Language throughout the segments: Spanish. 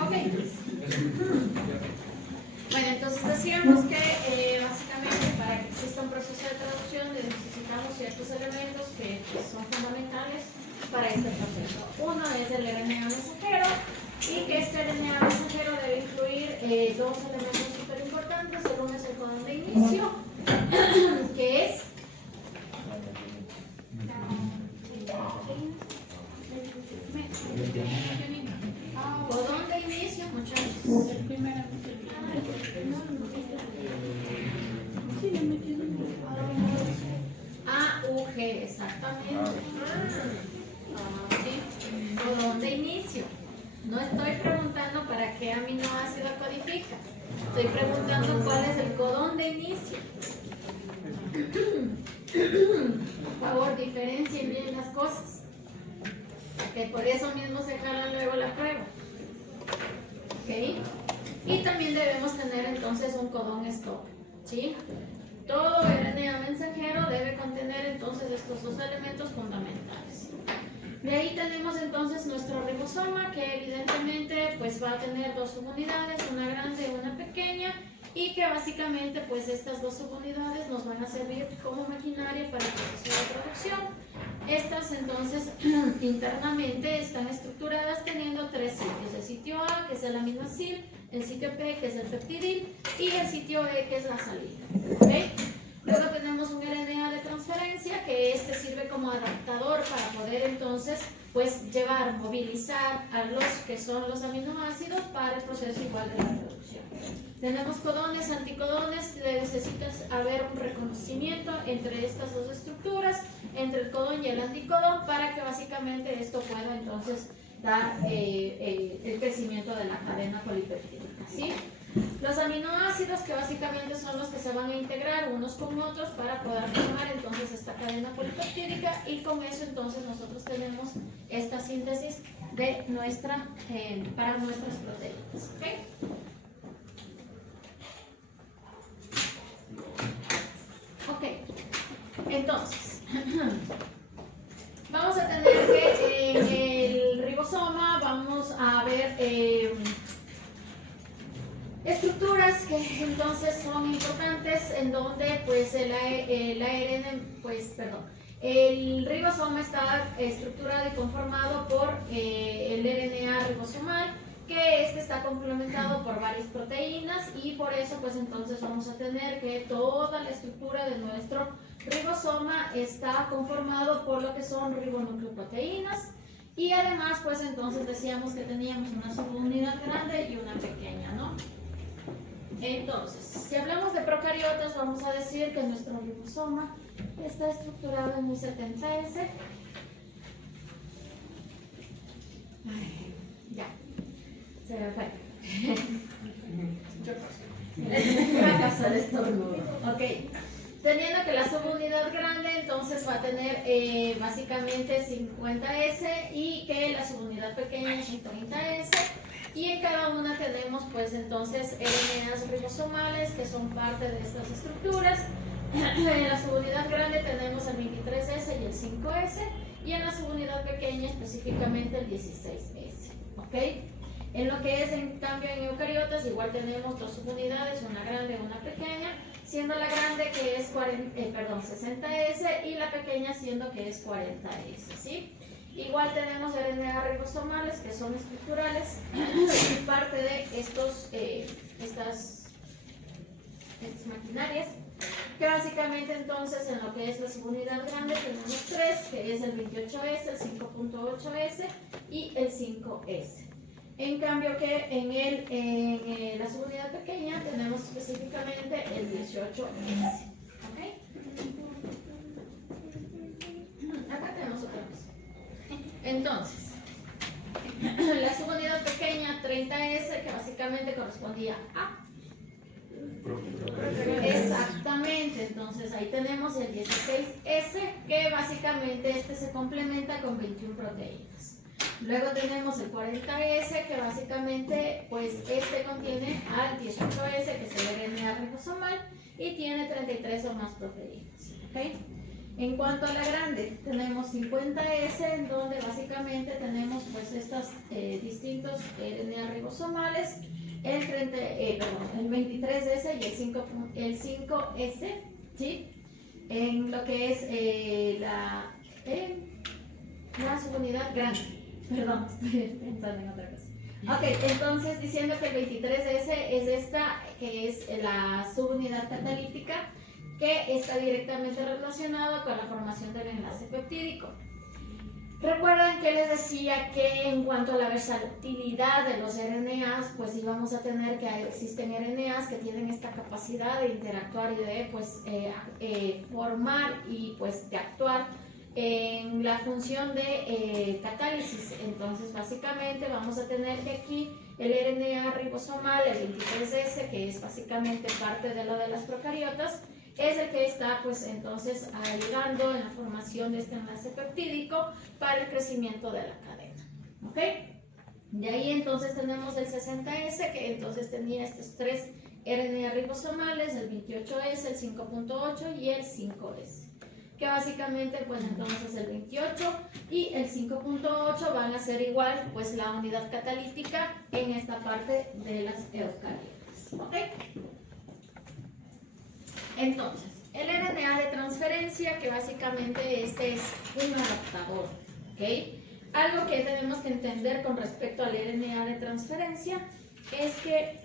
Ok. Bueno, entonces decíamos que básicamente para que exista un proceso de traducción necesitamos ciertos elementos que pues, son fundamentales para este proceso. Uno es el RNA mensajero y que este RNA mensajero debe incluir dos elementos súper importantes. El uno es el codón de inicio, que es codón de inicio, muchachos. AUG, exactamente. Sí. Codón de inicio. No estoy preguntando para qué aminoácido codifica. Estoy preguntando cuál es el codón de inicio. Por favor, diferencien bien las cosas. Que por eso mismo se jalan luego la prueba. ¿Ok? Y también debemos tener entonces un codón stop. ¿Sí? Todo RNA mensajero debe contener entonces estos dos elementos fundamentales. De ahí tenemos entonces nuestro ribosoma, que evidentemente pues va a tener dos subunidades, una grande y una pequeña, y que básicamente pues estas dos subunidades nos van a servir como maquinaria para el proceso de traducción. Estas entonces internamente están estructuradas teniendo tres sitios: el sitio A, que es el aminoacil, el sitio P, que es el peptidil, y el sitio E, que es la salina. ¿Okay? Luego tenemos un RNA de transferencia, que este sirve como adaptador para poder entonces pues llevar, movilizar a los que son los aminoácidos para el proceso igual de la traducción. Tenemos codones, anticodones, necesitas haber un reconocimiento entre estas dos estructuras, entre el codón y el anticodón, para que básicamente esto pueda entonces dar el crecimiento de la cadena polipeptídica, ¿sí? Los aminoácidos, que básicamente son los que se van a integrar unos con otros para poder formar entonces esta cadena polipeptídica, y con eso entonces nosotros tenemos esta síntesis de para nuestras proteínas. ¿Okay? Ok, entonces vamos a tener que en el ribosoma vamos a ver estructuras que entonces son importantes, en donde pues el ribosoma está estructurado y conformado por el RNA ribosomal, que este está complementado por varias proteínas, y por eso pues entonces vamos a tener que toda la estructura de nuestro ribosoma está conformado por lo que son ribonucleoproteínas. Y además pues entonces decíamos que teníamos una subunidad grande y una pequeña, ¿no? Entonces, si hablamos de procariotas, vamos a decir que nuestro ribosoma está estructurado en un 70S. Ay, ya, se me fue. Fracaso el estornudo. Ok, teniendo que la subunidad grande entonces va a tener básicamente 50S, y que la subunidad pequeña es 30S. Y en cada una tenemos pues entonces RNAs ribosomales que son parte de estas estructuras. En la subunidad grande tenemos el 23S y el 5S, y en la subunidad pequeña específicamente el 16S. ¿Ok? En lo que es en cambio en eucariotas igual tenemos dos subunidades, una grande y una pequeña, siendo la grande que es 60S y la pequeña siendo que es 40S. ¿Sí? Igual tenemos RNA ribosomales que son estructurales y parte de estas maquinarias, que básicamente entonces en lo que es la subunidad grande tenemos tres, que es el 28S, el 5.8S y el 5S. En cambio que en la subunidad pequeña tenemos específicamente el 18S. ¿Okay? Acá tenemos otra vez. Entonces, la subunidad pequeña 30S, que básicamente correspondía a... Exactamente, entonces ahí tenemos el 16S, que básicamente este se complementa con 21 proteínas. Luego tenemos el 40S, que básicamente pues este contiene al 18S, que es el RNA ribosomal, y tiene 33 o más proteínas. ¿Okay? En cuanto a la grande, tenemos 50S, en donde básicamente tenemos pues estos distintos RNA ribosomales, el 23S y el 5S, ¿sí? En lo que es la subunidad grande. Perdón, estoy pensando en otra cosa. Ok, entonces diciendo que el 23S es esta, que es la subunidad catalítica, que está directamente relacionada con la formación del enlace peptídico. Recuerden que les decía que en cuanto a la versatilidad de los RNAs, pues íbamos a tener que existen RNAs que tienen esta capacidad de interactuar y de pues, formar y pues de actuar en la función de catálisis. Entonces básicamente vamos a tener que aquí el RNA ribosomal, el 23S, que es básicamente parte de lo de las procariotas, es el que está pues entonces ayudando en la formación de este enlace peptídico para el crecimiento de la cadena. ¿Ok? De ahí entonces tenemos el 60S, que entonces tenía estos tres RNA ribosomales, el 28S, el 5.8 y el 5S. Que básicamente pues entonces el 28 y el 5.8 van a ser igual pues la unidad catalítica en esta parte de las eucariotas. ¿Ok? Entonces, el RNA de transferencia, que básicamente este es un adaptador, ¿ok? Algo que tenemos que entender con respecto al RNA de transferencia es que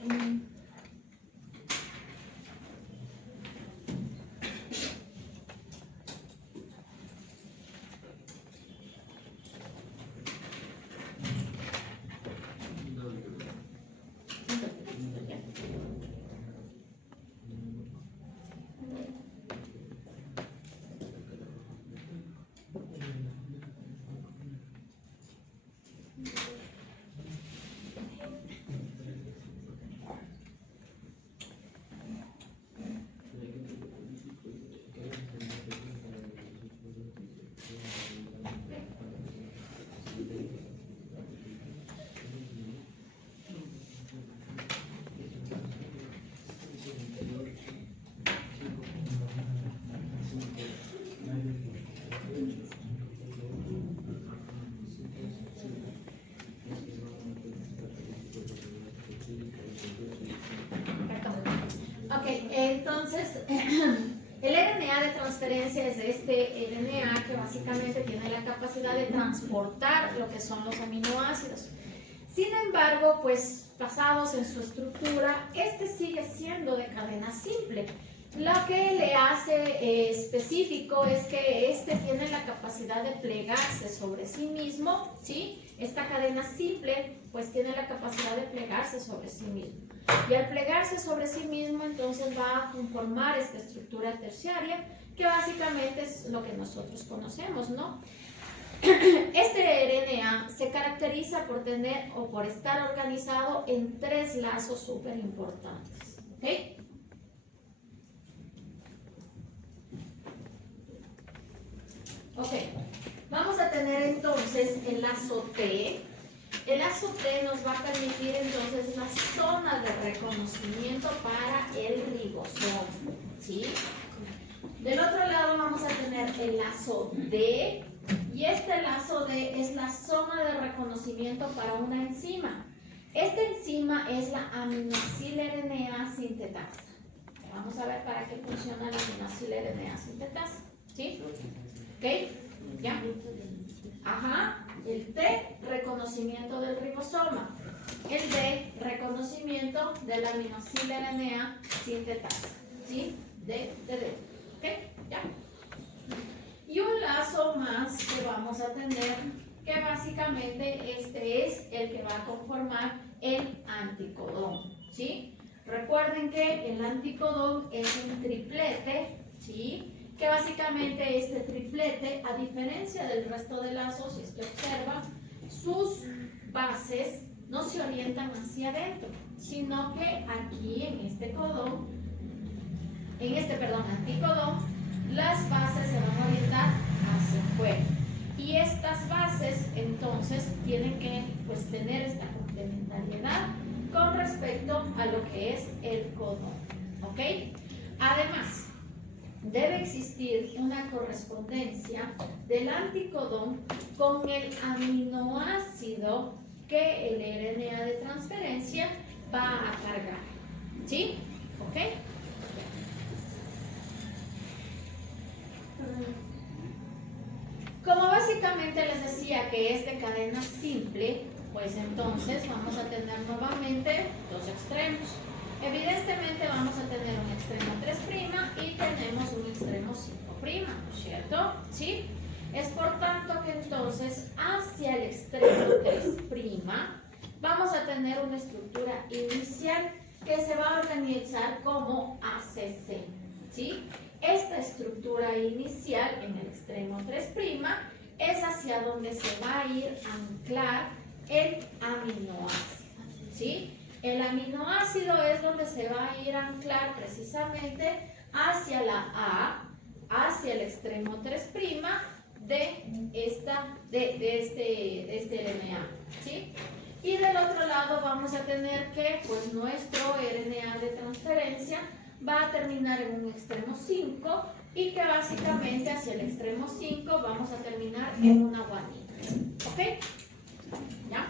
entonces, el RNA de transferencia es este RNA que básicamente tiene la capacidad de transportar lo que son los aminoácidos. Sin embargo, pues basados en su estructura, este sigue siendo de cadena simple. Lo que le hace específico es que este tiene la capacidad de plegarse sobre sí mismo, ¿sí? Esta cadena simple pues tiene la capacidad de plegarse sobre sí mismo. Y al plegarse sobre sí mismo, entonces va a conformar esta estructura terciaria, que básicamente es lo que nosotros conocemos, ¿no? Este RNA se caracteriza por tener o por estar organizado en tres lazos súper importantes, ¿ok? Ok, vamos a tener entonces el lazo T. El lazo T nos va a permitir entonces la zona de reconocimiento para el ribosomo, ¿sí? Del otro lado vamos a tener el lazo D, y este lazo D es la zona de reconocimiento para una enzima. Esta enzima es la aminoacil-RNA sintetasa. Vamos a ver para qué funciona la aminoacil-RNA sintetasa, ¿sí? ¿Ok? ¿Ya? Ajá. El T, reconocimiento del ribosoma. El D, reconocimiento de la aminoacil-RNA sintetasa. ¿Sí? D. ¿Ok? ¿Ya? Y un lazo más que vamos a tener, que básicamente este es el que va a conformar el anticodón. ¿Sí? Recuerden que el anticodón es un triplete, ¿sí? Que básicamente este triplete, a diferencia del resto de lazos, si usted observa, sus bases no se orientan hacia adentro, sino que aquí en este codón, anticodón, las bases se van a orientar hacia afuera. Y estas bases entonces tienen que pues, tener esta complementariedad con respecto a lo que es el codón, ¿ok? Además, debe existir una correspondencia del anticodón con el aminoácido que el RNA de transferencia va a cargar. ¿Sí? ¿Ok? Como básicamente les decía que es de cadena simple, pues entonces vamos a tener nuevamente dos extremos. Evidentemente vamos a tener un extremo 3' y tenemos un extremo 5', ¿cierto? ¿Sí? Es por tanto que entonces hacia el extremo 3' vamos a tener una estructura inicial que se va a organizar como ACC, ¿sí? Esta estructura inicial en el extremo 3' es hacia donde se va a ir a anclar el aminoácido, ¿sí? El aminoácido es donde se va a ir a anclar precisamente hacia la A, hacia el extremo 3' de este RNA, ¿sí? Y del otro lado vamos a tener que pues nuestro RNA de transferencia va a terminar en un extremo 5 y que básicamente hacia el extremo 5 vamos a terminar en una guanina. ¿Ok? ¿Ya?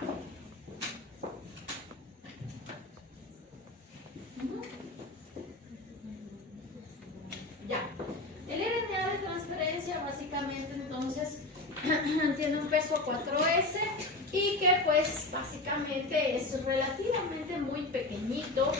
Ya. El RNA de transferencia básicamente entonces tiene un peso 4S y que pues básicamente es relativamente muy pequeñito.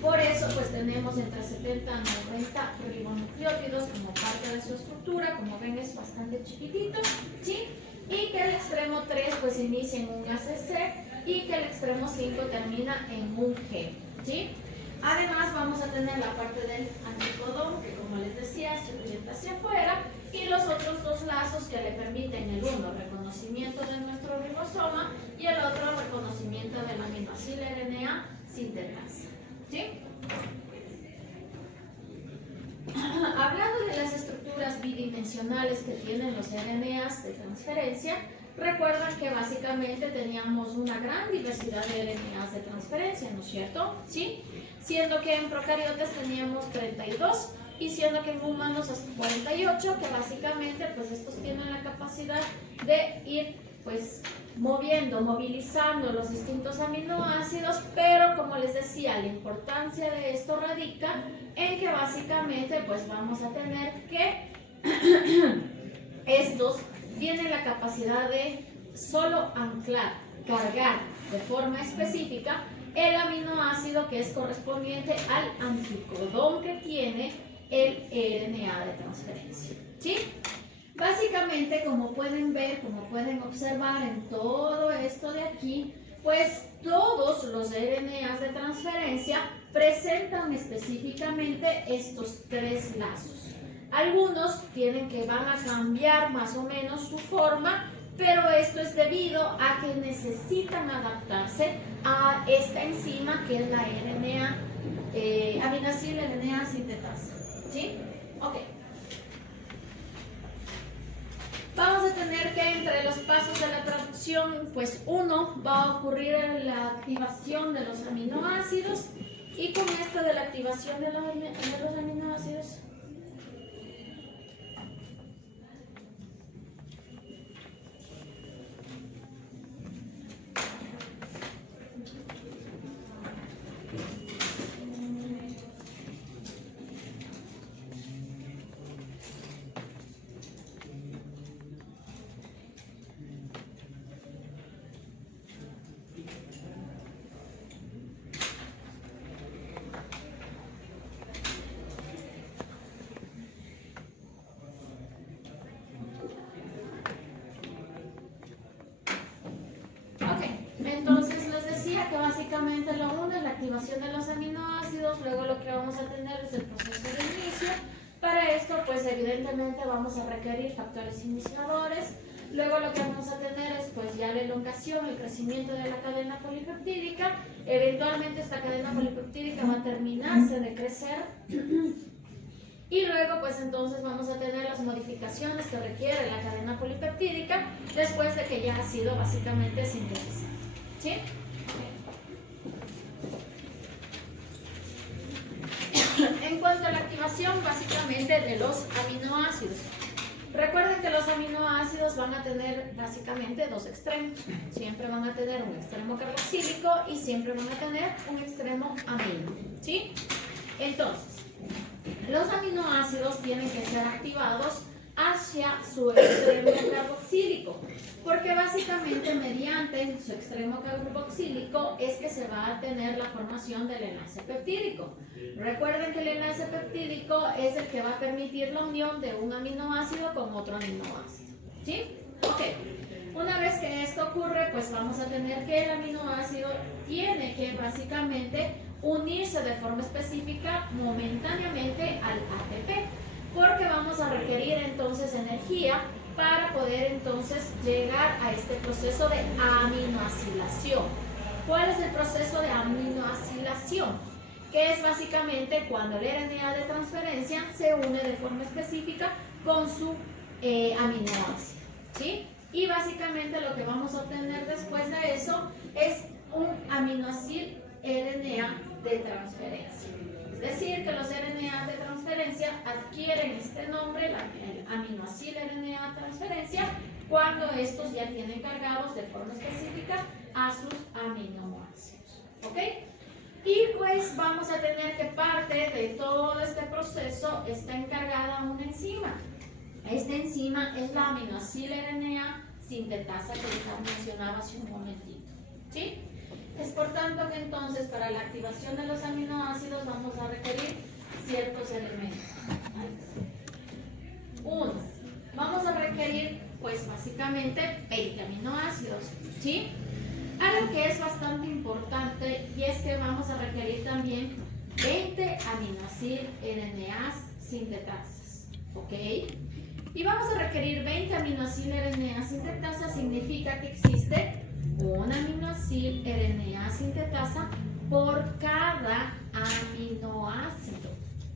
Por eso pues tenemos entre 70 a 90 ribonucleótidos como parte de su estructura. Como ven es bastante chiquitito, ¿sí? Y que el extremo 3 pues inicia en un ACC y que el extremo 5 termina en un G, ¿sí? Además vamos a tener la parte del anticodón que, como les decía, se orienta hacia afuera, y los otros dos lazos que le permiten, el uno reconocimiento de nuestro ribosoma y el otro reconocimiento del aminoácido RNA sintetasa, ¿sí? Hablando de las estructuras bidimensionales que tienen los RNAs de transferencia, recuerdan que básicamente teníamos una gran diversidad de RNAs de transferencia, ¿no es cierto? ¿Sí? Siendo que en procariotas teníamos 32 y siendo que en humanos hasta 48, que básicamente pues estos tienen la capacidad de ir pues movilizando los distintos aminoácidos, pero como les decía, la importancia de esto radica en que básicamente pues vamos a tener que estos tienen la capacidad de solo anclar, cargar de forma específica el aminoácido que es correspondiente al anticodón que tiene el RNA de transferencia, ¿sí? Básicamente, como pueden ver, como pueden observar en todo esto de aquí, pues todos los RNAs de transferencia presentan específicamente estos tres lazos. Algunos tienen que van a cambiar más o menos su forma, pero esto es debido a que necesitan adaptarse a esta enzima que es la RNA, aminoácido RNA sintetasa, ¿sí? Ok. Vamos a tener que entre los pasos de la traducción, pues uno va a ocurrir en la activación de los aminoácidos, y con esto de la activación de los aminoácidos entonces les decía que básicamente lo uno es la activación de los aminoácidos, luego lo que vamos a tener es el proceso de inicio. Para esto pues evidentemente vamos a requerir factores iniciadores, luego lo que vamos a tener es pues ya la elongación, el crecimiento de la cadena polipeptídica, eventualmente esta cadena polipeptídica va a terminarse de crecer y luego pues entonces vamos a tener las modificaciones que requiere la cadena polipeptídica después de que ya ha sido básicamente sintetizada, ¿sí? En cuanto a la activación información básicamente de los aminoácidos. Recuerden que los aminoácidos van a tener básicamente dos extremos. Siempre van a tener un extremo carboxílico y siempre van a tener un extremo amino. ¿Sí? Entonces, los aminoácidos tienen que ser activados hacia su extremo carboxílico, porque básicamente mediante su extremo carboxílico es que se va a tener la formación del enlace peptídico. Recuerden que el enlace peptídico es el que va a permitir la unión de un aminoácido con otro aminoácido. ¿Sí? Ok. Una vez que esto ocurre, pues vamos a tener que el aminoácido tiene que básicamente unirse de forma específica momentáneamente al ATP, porque vamos a requerir entonces energía para poder entonces llegar a este proceso de aminoacilación. ¿Cuál es el proceso de aminoacilación? Que es básicamente cuando el RNA de transferencia se une de forma específica con su aminoácido, ¿sí? Y básicamente lo que vamos a obtener después de eso es un aminoacil RNA de transferencia. Es decir, que los RNA de transferencia adquieren este nombre, el aminoacil RNA transferencia, cuando estos ya tienen cargados de forma específica a sus aminoácidos. ¿Ok? Y pues vamos a tener que parte de todo este proceso está encargada una enzima. Esta enzima es la aminoacil RNA sintetasa que les mencionaba hace un momentito. ¿Sí? Es por tanto que entonces para la activación de los aminoácidos vamos a requerir ciertos elementos. Uno, vamos a requerir pues básicamente 20 aminoácidos, ¿sí? Algo que es bastante importante y es que vamos a requerir también 20 aminoacil RNAs sintetasas, ¿ok? Y vamos a requerir 20 aminoacil RNA sintetasa, significa que existe un aminoacil RNA sintetasa por cada aminoácido,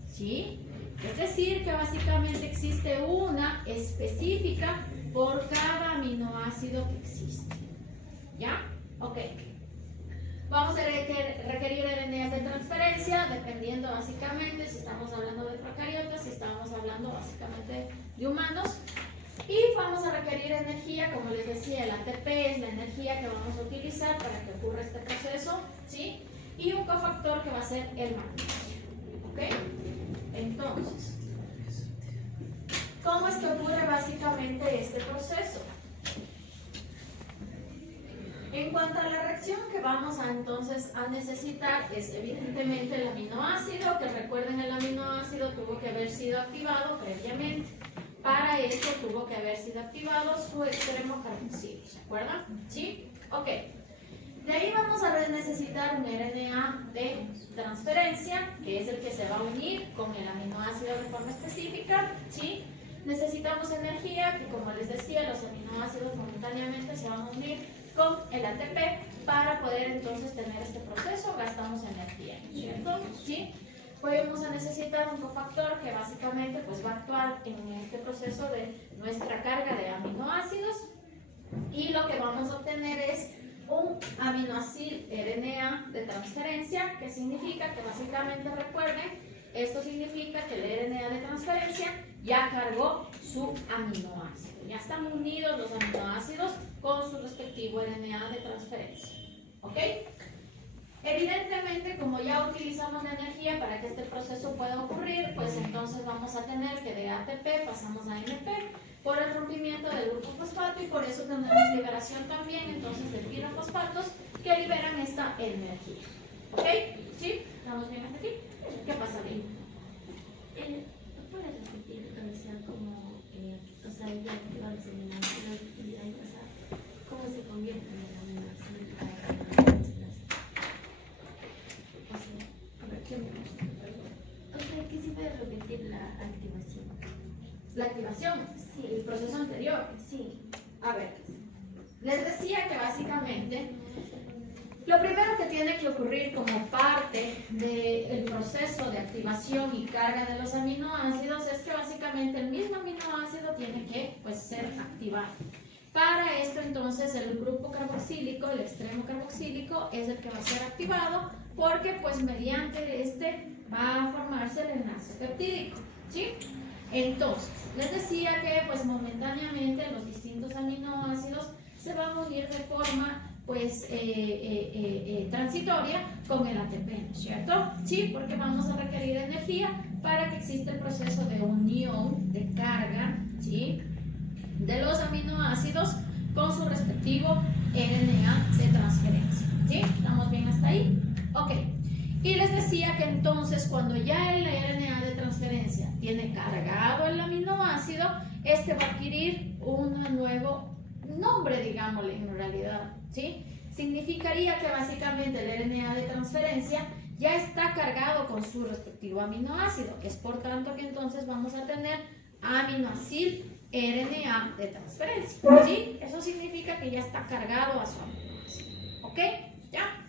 ¿sí? Es decir, que básicamente existe una específica por cada aminoácido que existe. ¿Ya? Ok. Vamos a requerir RNAs de transferencia, dependiendo básicamente si estamos hablando de procariotas, si estamos hablando básicamente de humanos. Y vamos a requerir energía, como les decía, el ATP es la energía que vamos a utilizar para que ocurra este proceso, ¿sí? Y un cofactor que va a ser el magnesio, ¿ok? Entonces, ¿cómo es que ocurre básicamente este proceso? En cuanto a la reacción que vamos a entonces a necesitar es evidentemente el aminoácido, que recuerden el aminoácido tuvo que haber sido activado previamente. Para esto tuvo que haber sido activado su extremo carboxílico, ¿se acuerdan? ¿Sí? Ok. De ahí vamos a necesitar un RNA de transferencia, que es el que se va a unir con el aminoácido de forma específica, ¿sí? Necesitamos energía, que como les decía, los aminoácidos momentáneamente se van a unir con el ATP para poder entonces tener este proceso, gastamos energía, ¿cierto? ¿Sí? Pues vamos a necesitar un cofactor que básicamente pues, va a actuar en este proceso de nuestra carga de aminoácidos y lo que vamos a obtener es un aminoacil RNA de transferencia, que significa que básicamente recuerden, esto significa que el RNA de transferencia ya cargó su aminoácido, ya están unidos los aminoácidos con su respectivo RNA de transferencia, ¿ok? Evidentemente, como ya utilizamos la energía para que este proceso pueda ocurrir, pues entonces vamos a tener que de ATP pasamos a AMP por el rompimiento del grupo fosfato y por eso tenemos liberación también entonces de pirofosfatos que liberan esta energía. ¿Ok? ¿Sí? ¿Estamos bien hasta aquí? ¿Qué pasa bien? ¿Puedes repetir donde sea como, o sea, ya activan los aminoácidos y ahí, o sea, cómo se convierte en el aminoácido? O sea, que si puedes repetir la activación. La activación, Sí. el proceso anterior. Sí. A ver, les decía que básicamente lo primero que tiene que ocurrir como parte del proceso de activación y carga de los aminoácidos es que básicamente el mismo aminoácido tiene que pues, ser activado. Para esto entonces el grupo carboxílico, el extremo carboxílico, es el que va a ser activado porque pues mediante este va a formarse el enlace peptídico, ¿sí? Entonces, les decía que pues momentáneamente los distintos aminoácidos se van a unir de forma pues transitoria con el ATP, ¿no es cierto? Sí, porque vamos a requerir energía para que exista el proceso de unión, de carga, ¿sí? De los aminoácidos con su respectivo RNA de transferencia, ¿sí? ¿Estamos bien hasta ahí? Ok. Y les decía que entonces cuando ya el RNA de transferencia tiene cargado el aminoácido, este va a adquirir un nuevo nombre, digámosle en realidad, ¿sí? Significaría que básicamente el RNA de transferencia ya está cargado con su respectivo aminoácido, es por tanto que entonces vamos a tener aminoacil RNA de transferencia, ¿sí? Eso significa que ya está cargado a su aminoácido, ¿ok? ¿Ya?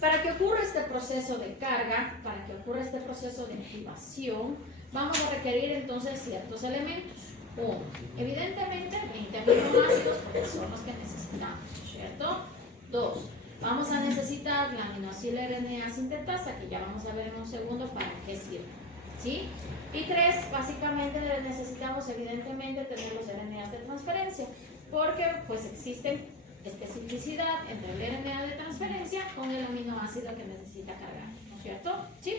Para que ocurra este proceso de carga, para que ocurra este proceso de activación, vamos a requerir entonces ciertos elementos. Uno, evidentemente 20 aminoácidos porque son los que necesitamos, ¿cierto? Dos, vamos a necesitar la aminoacil RNA sintetasa, que ya vamos a ver en un segundo para qué sirve, ¿sí? Y tres, básicamente necesitamos evidentemente tener los RNAs de transferencia, porque pues existen especificidad entre el RNA de transferencia con el aminoácido que necesita cargar, ¿no es cierto? ¿Sí?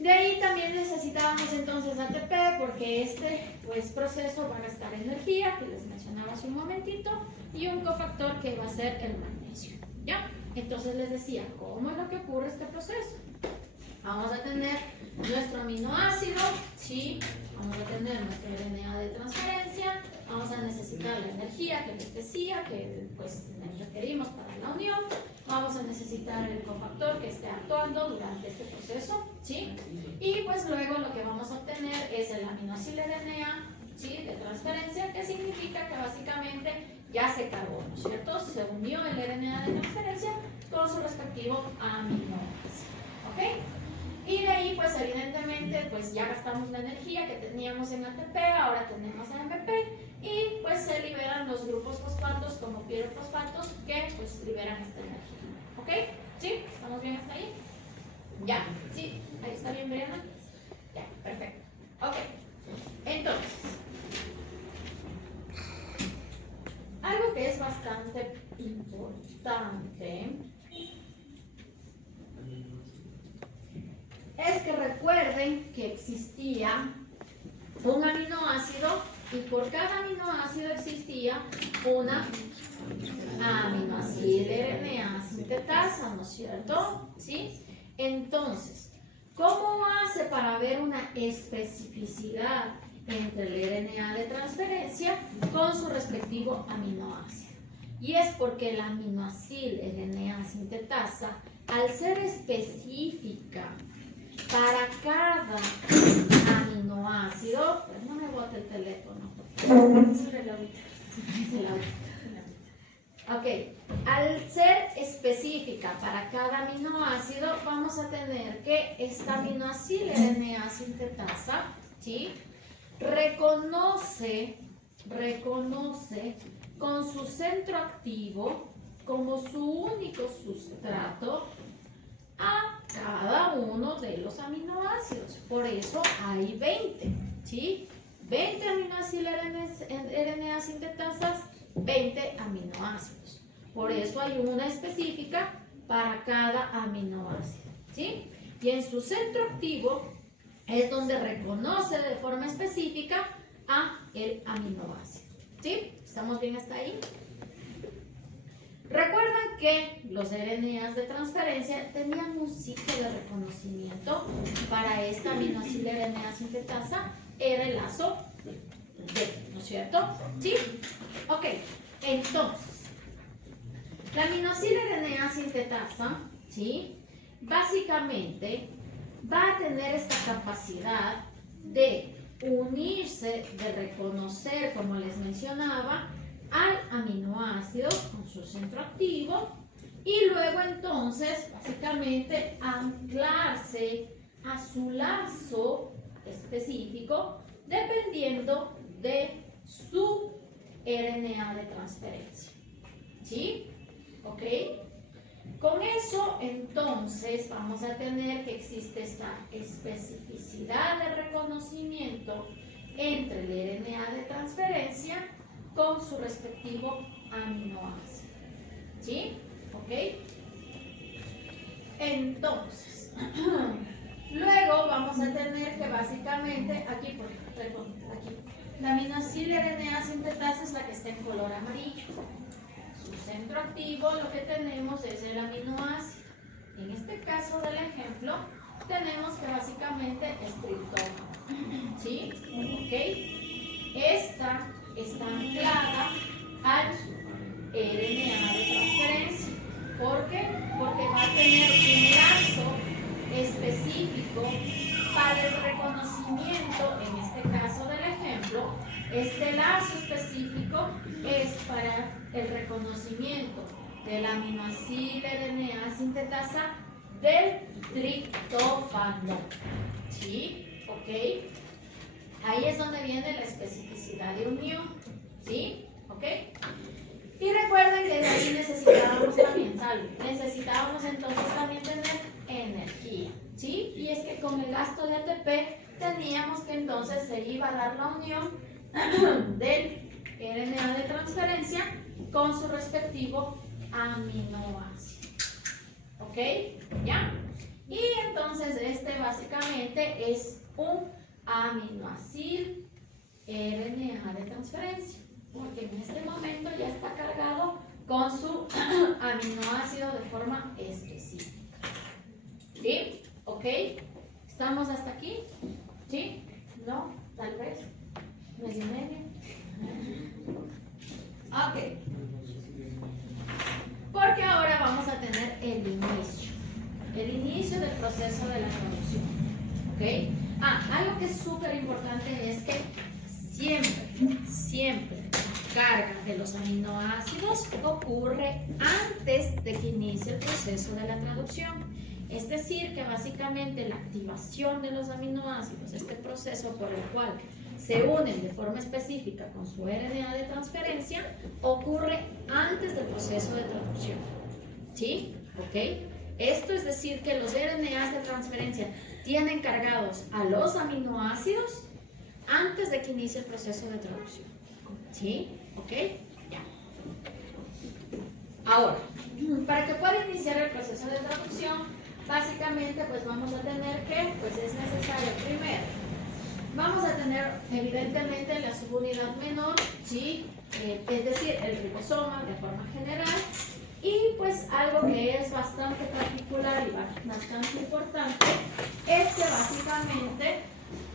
De ahí también necesitábamos entonces ATP porque este pues, proceso va a gastar energía, que les mencionaba hace un momentito, y un cofactor que va a ser el magnesio, ¿ya? Entonces les decía, ¿cómo es lo que ocurre este proceso? Vamos a tener nuestro aminoácido, ¿sí? Vamos a tener nuestro RNA de transferencia, vamos a necesitar la energía que les decía, que pues requerimos para la unión, vamos a necesitar el cofactor que esté actuando durante este proceso, ¿sí? Y pues luego lo que vamos a obtener es el aminoácido RNA, ¿sí? De transferencia, que significa que básicamente ya se cargó, ¿no es cierto? Se unió el RNA de transferencia con su respectivo aminoácido, ¿ok? Y de ahí, pues evidentemente, pues ya gastamos la energía que teníamos en ATP, ahora tenemos AMP, y pues se liberan los grupos fosfatos como pirofosfatos que pues liberan esta energía. ¿Ok? ¿Sí? ¿Estamos bien hasta ahí? ¿Ya? ¿Sí? ¿Ahí está bien, Brianna? Ya, perfecto. Ok. Entonces, algo que es bastante importante es que recuerden que existía un aminoácido y por cada aminoácido existía una aminoácido RNA sintetasa, ¿no es cierto? ¿Sí? Entonces, ¿cómo hace para ver una especificidad entre el RNA de transferencia con su respectivo aminoácido? Y es porque la aminoácido RNA sintetasa, al ser específica para cada aminoácido, pues no me bote el teléfono, ok, al ser específica para cada aminoácido, vamos a tener que esta aminoácido RNA sintetasa, ¿sí? reconoce con su centro activo como su único sustrato a cada uno de los aminoácidos. Por eso hay 20, ¿sí? 20 aminoácidos RNA sintetasas, 20 aminoácidos. Por eso hay una específica para cada aminoácido, ¿sí? Y en su centro activo es donde reconoce de forma específica a el aminoácido, ¿sí? ¿Estamos bien hasta ahí? Recuerdan que los RNAs de transferencia tenían un ciclo de reconocimiento. Para esta aminoácido RNA sintetasa era el lazo D, ¿no es cierto? ¿Sí? Ok, entonces, la aminoácido RNA sintetasa, ¿sí? Básicamente va a tener esta capacidad de unirse, de reconocer, como les mencionaba, al aminoácido con su centro activo y luego entonces básicamente anclarse a su lazo específico dependiendo de su RNA de transferencia, ¿sí? ¿Ok? Con eso, entonces, vamos a tener que existe esta especificidad de reconocimiento entre el RNA de transferencia con su respectivo aminoácido. ¿Sí? ¿Ok? Entonces, luego vamos a tener que básicamente, aquí, la aminoácido RNA sintetasa es la que está en color amarillo. Su centro activo, lo que tenemos es el aminoácido. En este caso del ejemplo, tenemos que básicamente es triptófano. ¿Sí? ¿Ok? Esta está anclada al RNA de transferencia. ¿Por qué? Porque va a tener un lazo específico para el reconocimiento, en este caso del ejemplo, este lazo específico es para el reconocimiento del aminoácido RNA sintetasa del triptófano. ¿Sí? ¿Ok? Ahí es donde viene la especificidad de unión. ¿Sí? ¿Ok? Y recuerden que de ahí necesitábamos también salud. Necesitábamos entonces también tener energía. ¿Sí? Y es que con el gasto de ATP teníamos que entonces se iba a dar la unión del RNA de transferencia con su respectivo aminoácido. ¿Ok? ¿Ya? Y entonces este básicamente es un aminoácido RNA de transferencia, porque en este momento ya está cargado con su aminoácido de forma específica. ¿Sí? ¿Ok? ¿Estamos hasta aquí? ¿Sí? ¿No? ¿Tal vez? ¿Mes y medio? Ok. Porque ahora vamos a tener el inicio del proceso de la traducción. ¿Ok? Algo que es súper importante es que siempre la carga de los aminoácidos ocurre antes de que inicie el proceso de la traducción. Es decir, que básicamente la activación de los aminoácidos, este proceso por el cual se unen de forma específica con su RNA de transferencia, ocurre antes del proceso de traducción. ¿Sí? ¿Ok? Esto es decir que los RNAs de transferencia tienen cargados a los aminoácidos antes de que inicie el proceso de traducción. ¿Sí? ¿Ok? Ya. Ahora, para que pueda iniciar el proceso de traducción, básicamente pues vamos a tener que, pues es necesario primero, vamos a tener evidentemente la subunidad menor, ¿sí? Es decir, el ribosoma de forma general, y pues algo que es bastante particular y bastante importante es que básicamente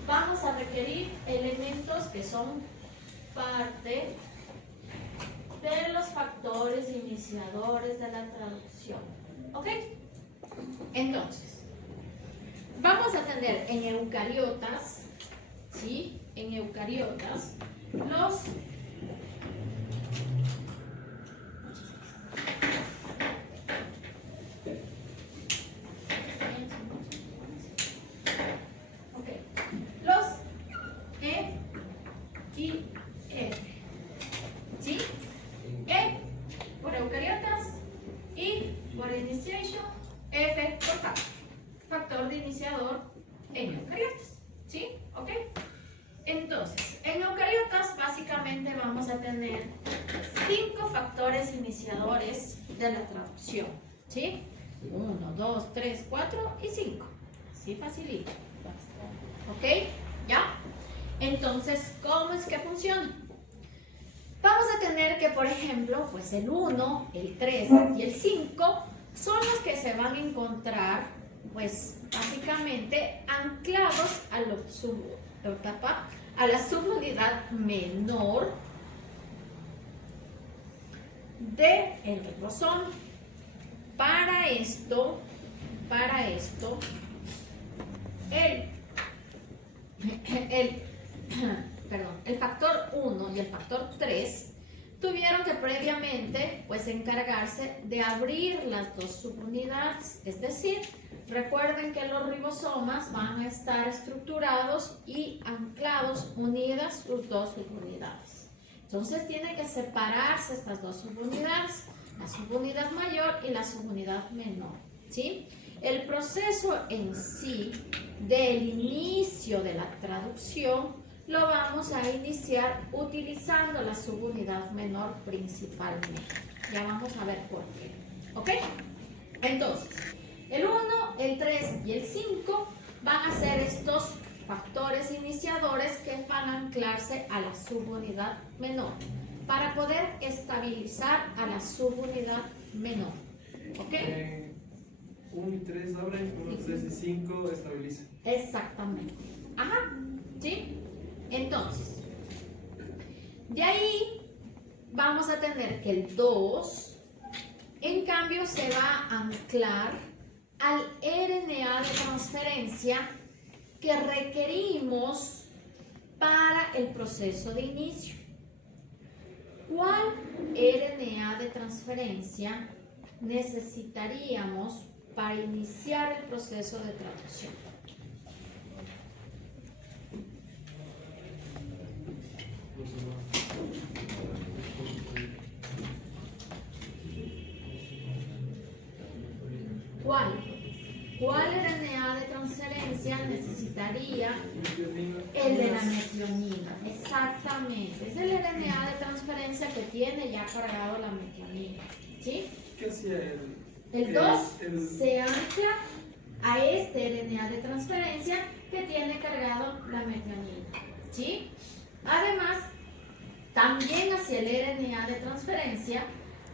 vamos a requerir elementos que son parte de los factores iniciadores de la traducción. ¿Ok? Entonces, vamos a tener en eucariotas, ¿sí? En eucariotas, los E y F, ¿sí? E por eucariotas y por initiation, F por factor de iniciador en eucariotas, ¿sí? ¿Ok? Entonces, en eucariotas básicamente vamos a tener 5 factores iniciadores de la traducción, ¿sí? 1, 2, 3, 4 y 5. Así facilito. ¿Ok? ¿Ya? Entonces, ¿cómo es que funciona? Vamos a tener que, por ejemplo, pues el 1, el 3 y el 5 son los que se van a encontrar, pues básicamente anclados a la subunidad menor del ribosoma. Para esto, el factor 1 y el factor 3 tuvieron que previamente pues encargarse de abrir las dos subunidades. Es decir, recuerden que los ribosomas van a estar estructurados y anclados, unidas sus dos subunidades. Entonces tiene que separarse estas dos subunidades, la subunidad mayor y la subunidad menor, ¿sí? El proceso en sí del inicio de la traducción lo vamos a iniciar utilizando la subunidad menor principalmente. Ya vamos a ver por qué, ¿ok? Entonces, el 1, el 3 y el 5 van a ser estos factores iniciadores que van a anclarse a la subunidad menor para poder estabilizar a la subunidad menor, ¿ok? 1 y 3 abren, 1, 3 y 5 estabilizan. Exactamente. Ajá, ¿sí? Entonces, de ahí vamos a tener que el 2, en cambio, se va a anclar al RNA de transferencia que requerimos para el proceso de inicio. ¿Cuál RNA de transferencia necesitaríamos para iniciar el proceso de traducción? ¿Cuál RNA de transferencia necesitaría? El de la metionina, exactamente. Es el RNA de transferencia que tiene ya cargado la metionina, ¿sí? ¿Qué hacía el 2 se ancla a este RNA de transferencia que tiene cargado la metionina, ¿sí? Además, también hacia el RNA de transferencia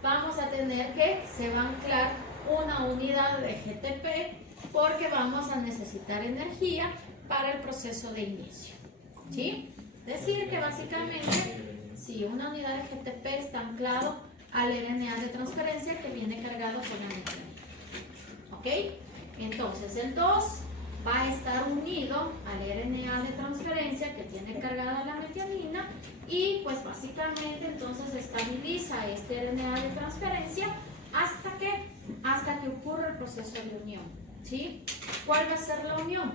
vamos a tener que se va a anclar una unidad de GTP porque vamos a necesitar energía para el proceso de inicio, ¿sí? Es decir, que básicamente, si una unidad de GTP está anclado al RNA de transferencia que viene cargado por la metionina, ¿ok? Entonces, el 2 va a estar unido al RNA de transferencia que tiene cargada la metionina y, pues, básicamente, entonces estabiliza este RNA de transferencia hasta que ocurra el proceso de unión, ¿sí? ¿Cuál va a ser la unión?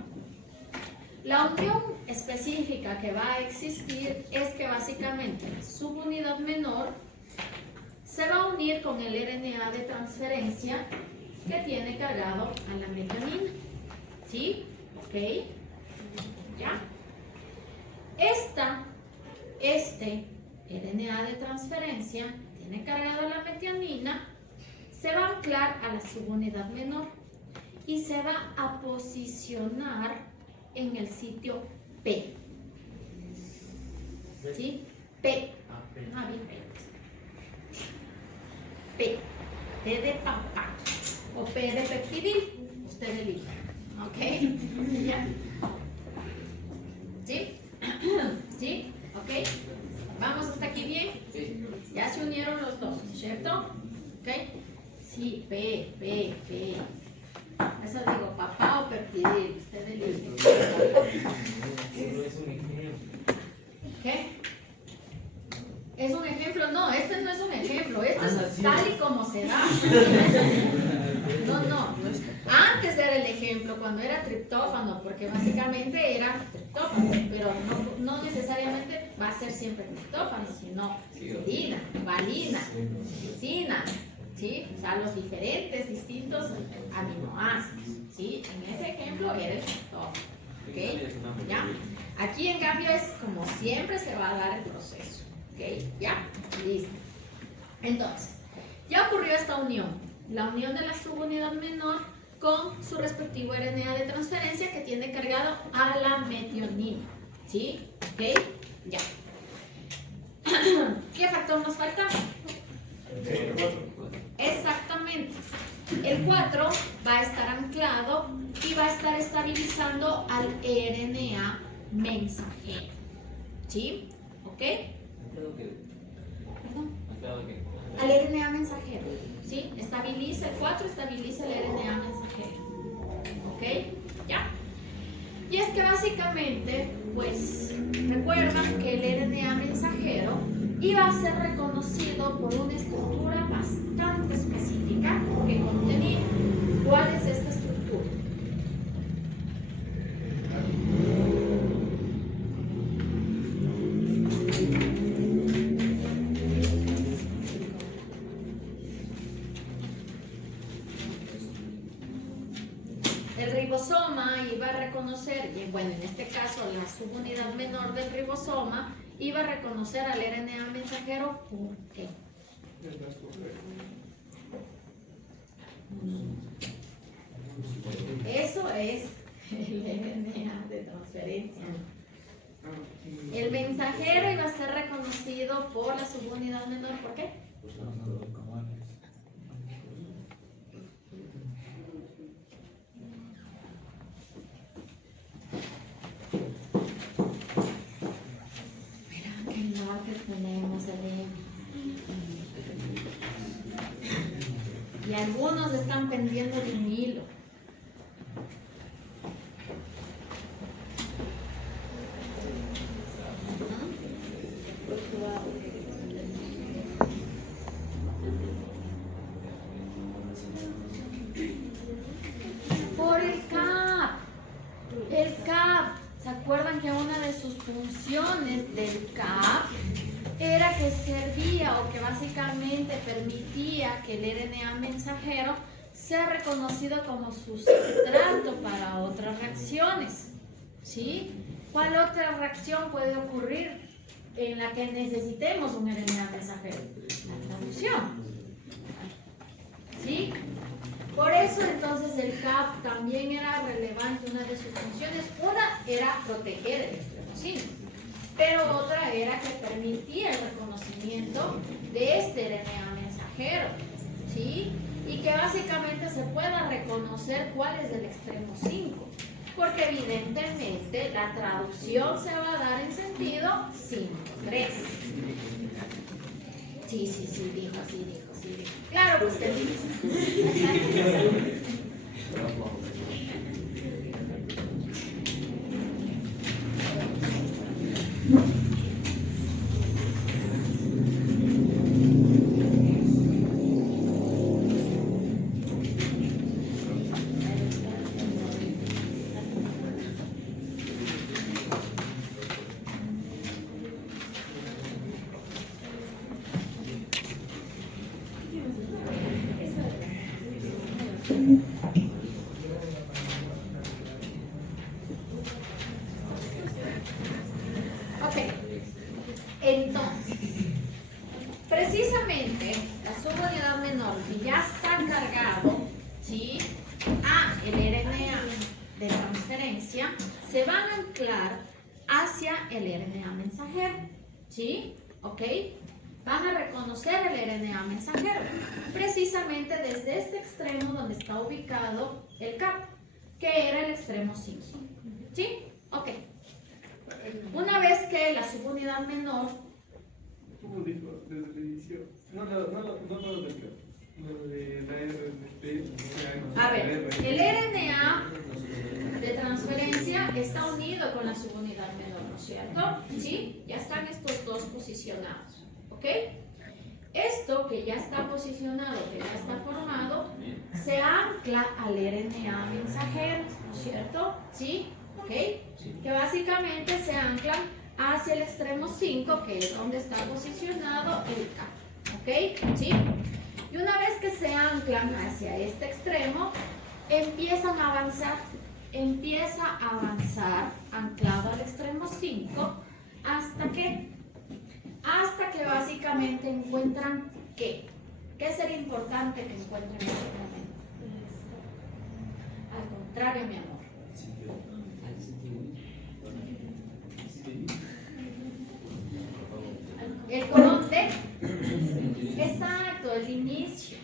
La unión específica que va a existir es que básicamente la subunidad menor se va a unir con el RNA de transferencia que tiene cargado a la metionina, ¿sí? ¿Ok? ¿Ya? Este RNA de transferencia que tiene cargado la metionina se va a anclar a la subunidad menor y se va a posicionar en el sitio P. ¿Sí? P. Ah, bien, P. P de papá o P de peptidil. Usted elige. ¿Ok? ¿Ya? ¿Sí? ¿Sí? ¿Ok? ¿Vamos hasta aquí bien? Ya se unieron los dos, ¿cierto? ¿Ok? Sí, P. Eso digo, papá o peptidil. Usted elige. ¿Qué? ¿Es un ejemplo? No, este no es un ejemplo. Este es tal y como se da. No. Antes era el ejemplo, cuando era triptófano, porque básicamente era triptófano, pero no necesariamente va a ser siempre triptófano, sino serina, valina, lisina, ¿sí? O sea, los diferentes, distintos aminoácidos, ¿sí? En ese ejemplo era el triptófano, ¿ok? ¿Ya? Aquí, en cambio, es como siempre se va a dar el proceso, ¿ok? ¿Ya? Listo. Entonces, ya ocurrió esta unión. La unión de la subunidad menor con su respectivo RNA de transferencia que tiene cargado a la metionina. ¿Sí? ¿Ok? Ya. ¿Qué factor nos falta? Exactamente. El 4 va a estar anclado y va a estar estabilizando al RNA mensajero. ¿Sí? ¿Ok? Perdón. Al RNA mensajero. ¿Sí? Estabiliza, el 4 estabiliza el RNA mensajero. ¿Ok? ¿Ya? Y es que básicamente, pues, recuerdan que el RNA mensajero iba a ser reconocido por una estructura bastante específica que contenía. ¿Cuál es esta estructura? ribosoma iba a reconocer, y bueno, en este caso la subunidad menor del ribosoma iba a reconocer al RNA mensajero. ¿Por qué? Eso es el RNA de transferencia. El mensajero iba a ser reconocido por la subunidad menor. ¿Por qué? Mira qué norte tenemos el y algunos están pendiendo de un hilo. Por el CAP. El CAP. ¿Se acuerdan que una de sus funciones del CAP era que servía o que básicamente permitía que el RNA mensajero sea reconocido como sustrato para otras reacciones? ¿Sí? ¿Cuál otra reacción puede ocurrir en la que necesitemos un RNA mensajero? La traducción. ¿Sí? Por eso entonces el CAP también era relevante. Una de sus funciones, una era proteger el extremo 5, pero otra era que permitía el reconocimiento de este RNA mensajero, ¿sí? Y que básicamente se pueda reconocer cuál es el extremo 5, porque evidentemente la traducción se va a dar en sentido 5-3. Sí, dijo, sí dijo. Claro, pues que dijo. Ok, entonces, precisamente la subunidad menor que ya está cargado, ¿sí?, a el RNA de transferencia, se van a anclar hacia el RNA mensajero, ¿sí? ¿Ok? Van a reconocer el RNA mensajero, precisamente desde este extremo donde está ubicado el CAP, que era el extremo 5, ¿sí? Ok. Una vez que la subunidad menor... ¿Cómo dijo desde el inicio? No lo del CAP. Lo de la A ver, el RNA de transferencia está unido con la subunidad menor, ¿no es cierto? ¿Sí? Ya están estos dos posicionados, ¿ok? Esto que ya está posicionado, que ya está formado, se ancla al RNA mensajero, ¿no es cierto? ¿Sí? ¿Ok? Que básicamente se anclan hacia el extremo 5, que es donde está posicionado el CAP, ¿ok? ¿Sí? Y una vez que se anclan hacia este extremo, empieza a avanzar anclado al extremo 5, ¿hasta que básicamente encuentran ¿qué? ¿Qué sería importante que encuentren en ese momento? Al contrario, mi amor. El codón de... Exacto, el inicio.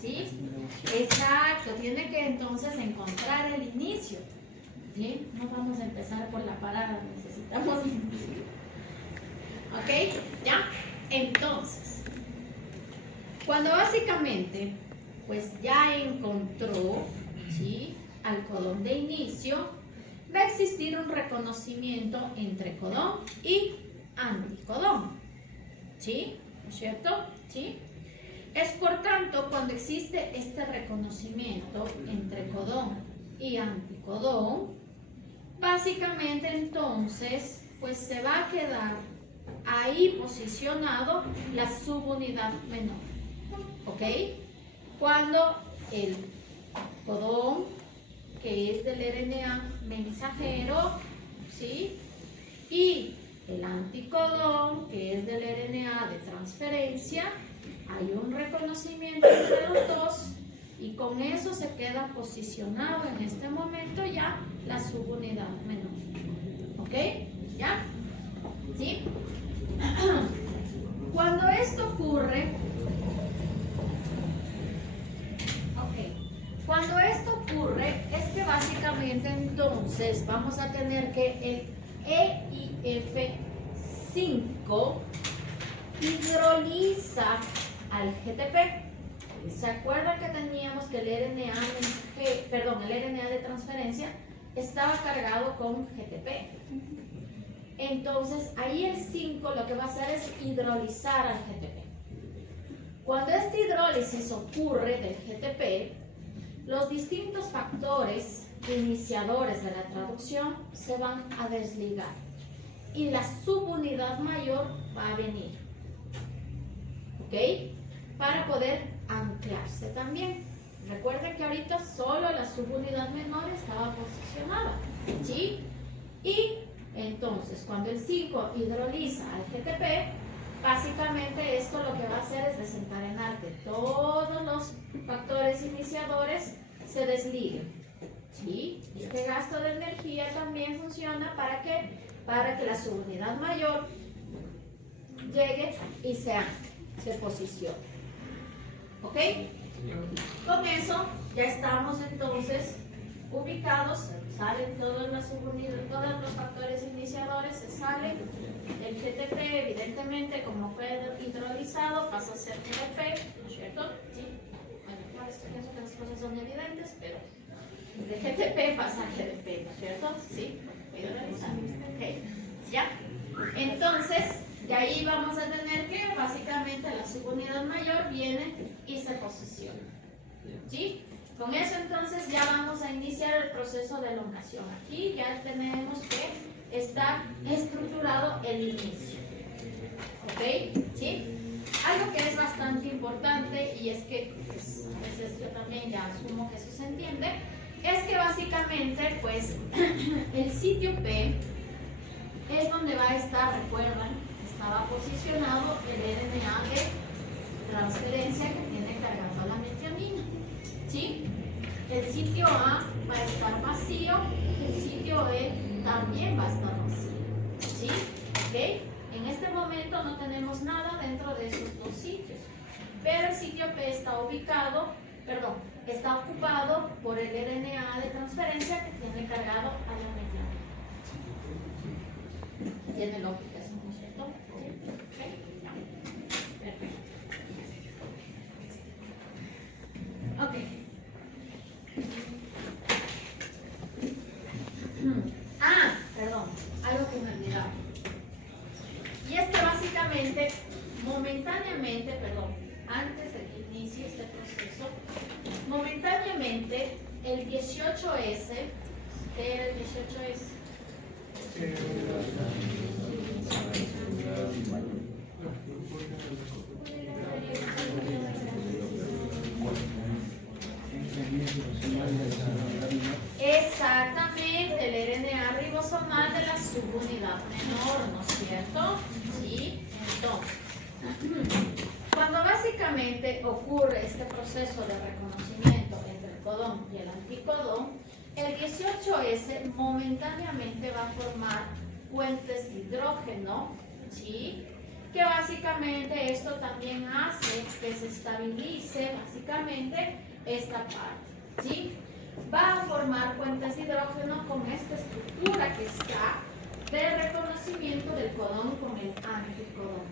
¿Sí? Exacto, tiene que entonces encontrar el inicio. ¿Sí? No vamos a empezar por la parada, necesitamos inicio. ¿Ok? ¿Ya? Entonces, cuando básicamente, pues ya encontró, ¿sí?, al codón de inicio, va a existir un reconocimiento entre codón y anticodón. ¿Sí? ¿No es cierto? ¿Sí? Es por tanto, cuando existe este reconocimiento entre codón y anticodón, básicamente entonces, pues se va a quedar ahí posicionado la subunidad menor. ¿Ok? Cuando el codón que es del RNA mensajero, ¿sí? Y el anticodón, que es del RNA de transferencia. Hay un reconocimiento entre los dos y con eso se queda posicionado en este momento ya la subunidad menor. ¿Ok? ¿Ya? ¿Sí? Cuando esto ocurre, cuando esto ocurre es que básicamente entonces vamos a tener que el EIF5 hidroliza al GTP. ¿Se acuerdan que teníamos que el RNA de transferencia estaba cargado con GTP? Entonces ahí el 5 lo que va a hacer es hidrolizar al GTP. Cuando esta hidrólisis ocurre del GTP, los distintos factores iniciadores de la traducción se van a desligar y la subunidad mayor va a venir, ¿ok? Para poder anclarse también. Recuerden que ahorita solo la subunidad menor estaba posicionada, ¿sí? Y entonces cuando el 5 hidroliza al GTP, básicamente esto lo que va a hacer es desencadenar que todos los factores iniciadores se desliguen, ¿sí? Este gasto de energía también funciona ¿para qué? Para que la subunidad mayor llegue y se posicione. ¿Ok? Con eso ya estamos entonces ubicados, salen todas las subunidades, todos los factores iniciadores, se salen. El GTP, evidentemente, como fue hidrolizado, pasa a ser GTP, ¿no es cierto? Sí. Bueno, claro, pienso que las cosas son evidentes, pero de GTP pasa a GTP, ¿no es cierto? Sí, hidrolizado. Ok, ¿ya? Entonces, de ahí vamos a tener que básicamente la subunidad mayor viene y se posiciona. ¿Sí? Con eso entonces ya vamos a iniciar el proceso de elongación. Aquí ya tenemos que está estructurado el inicio. ¿Ok? ¿Sí? Algo que es bastante importante y es que pues, a veces yo también ya asumo que eso se entiende, es que básicamente pues el sitio P es donde va a estar, recuerdan, estaba posicionado el RNA de transferencia que tiene cargado la metionina. ¿Sí? El sitio A va a estar vacío, el sitio E también va a estar vacío. ¿Sí? ¿Ok? En este momento no tenemos nada dentro de esos dos sitios, pero el sitio P está ocupado por el RNA de transferencia que tiene cargado a la metionina. Tiene lógica eso, ¿no es cierto? ¿Sí? Ya. Perfecto. Ok. Perdón, algo que me olvidaba. Y es que básicamente, momentáneamente, antes de que inicie este proceso, momentáneamente el 18S, ¿qué era el 18S? Exactamente, el RNA ribosomal de la subunidad menor, ¿no es cierto? Sí, entonces, cuando básicamente ocurre este proceso de reconocimiento entre el codón y el anticodón, el 18S momentáneamente va a formar puentes de hidrógeno, ¿sí? Que básicamente esto también hace que se estabilice básicamente esta parte, ¿sí? Va a formar puentes de hidrógeno con esta estructura que está de reconocimiento del codón con el anticodón,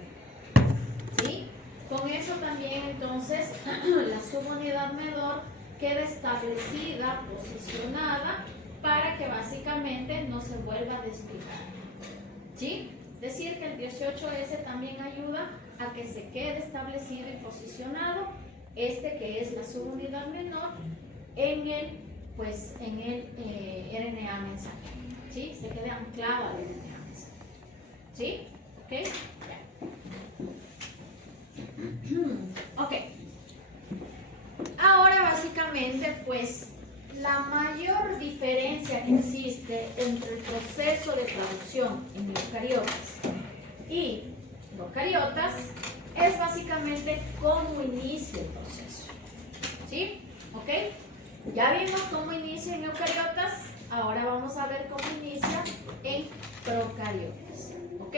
¿sí? Con eso también entonces la subunidad menor queda establecida, posicionada, para que básicamente no se vuelva a desligar, ¿sí? Es decir, que el 18S también ayuda a que se quede establecido y posicionado que es la subunidad menor en el RNA mensajero, ¿sí? Se quede anclado al RNA mensajero, ¿sí? ¿Ok? Ya. Ok. Ahora básicamente pues la mayor diferencia que existe entre el proceso de traducción en eucariotas y procariotas es básicamente cómo inicia el proceso. ¿Sí? ¿Ok? Ya vimos cómo inicia en eucariotas, ahora vamos a ver cómo inicia en procariotas. ¿Ok?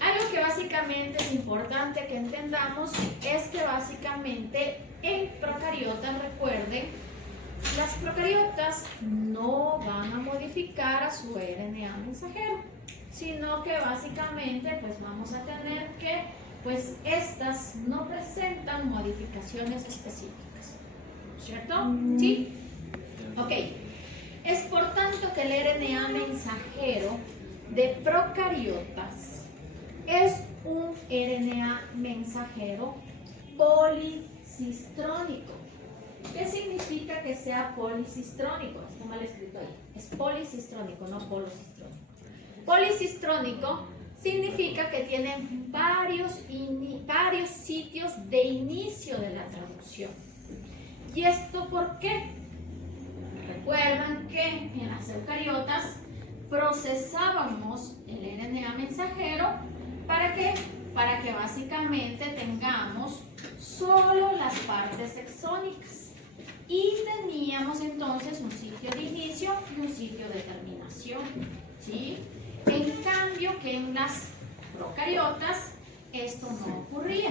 Algo que básicamente es importante que entendamos es que básicamente en procariotas, recuerden, las procariotas no van a modificar a su RNA mensajero, sino que básicamente pues vamos a tener que pues estas no presentan modificaciones específicas, ¿cierto? ¿Sí? Ok. Es por tanto que el RNA mensajero de procariotas es un RNA mensajero policistrónico. ¿Qué significa que sea policistrónico? Está mal escrito ahí. Es policistrónico, no polocistrónico. Policistrónico significa que tiene varios sitios de inicio de la traducción. ¿Y esto por qué? Recuerdan que en las eucariotas procesábamos el RNA mensajero ¿para qué? Para que básicamente tengamos solo las partes exónicas y teníamos entonces un sitio de inicio y un sitio de terminación, ¿sí? En cambio que en las procariotas esto no ocurría.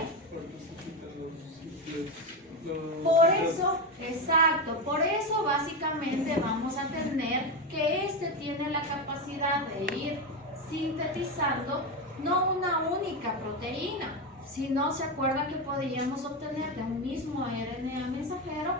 Por eso, exacto, por eso básicamente vamos a tener que este tiene la capacidad de ir sintetizando no una única proteína, sino se acuerda que podíamos obtener de un mismo RNA mensajero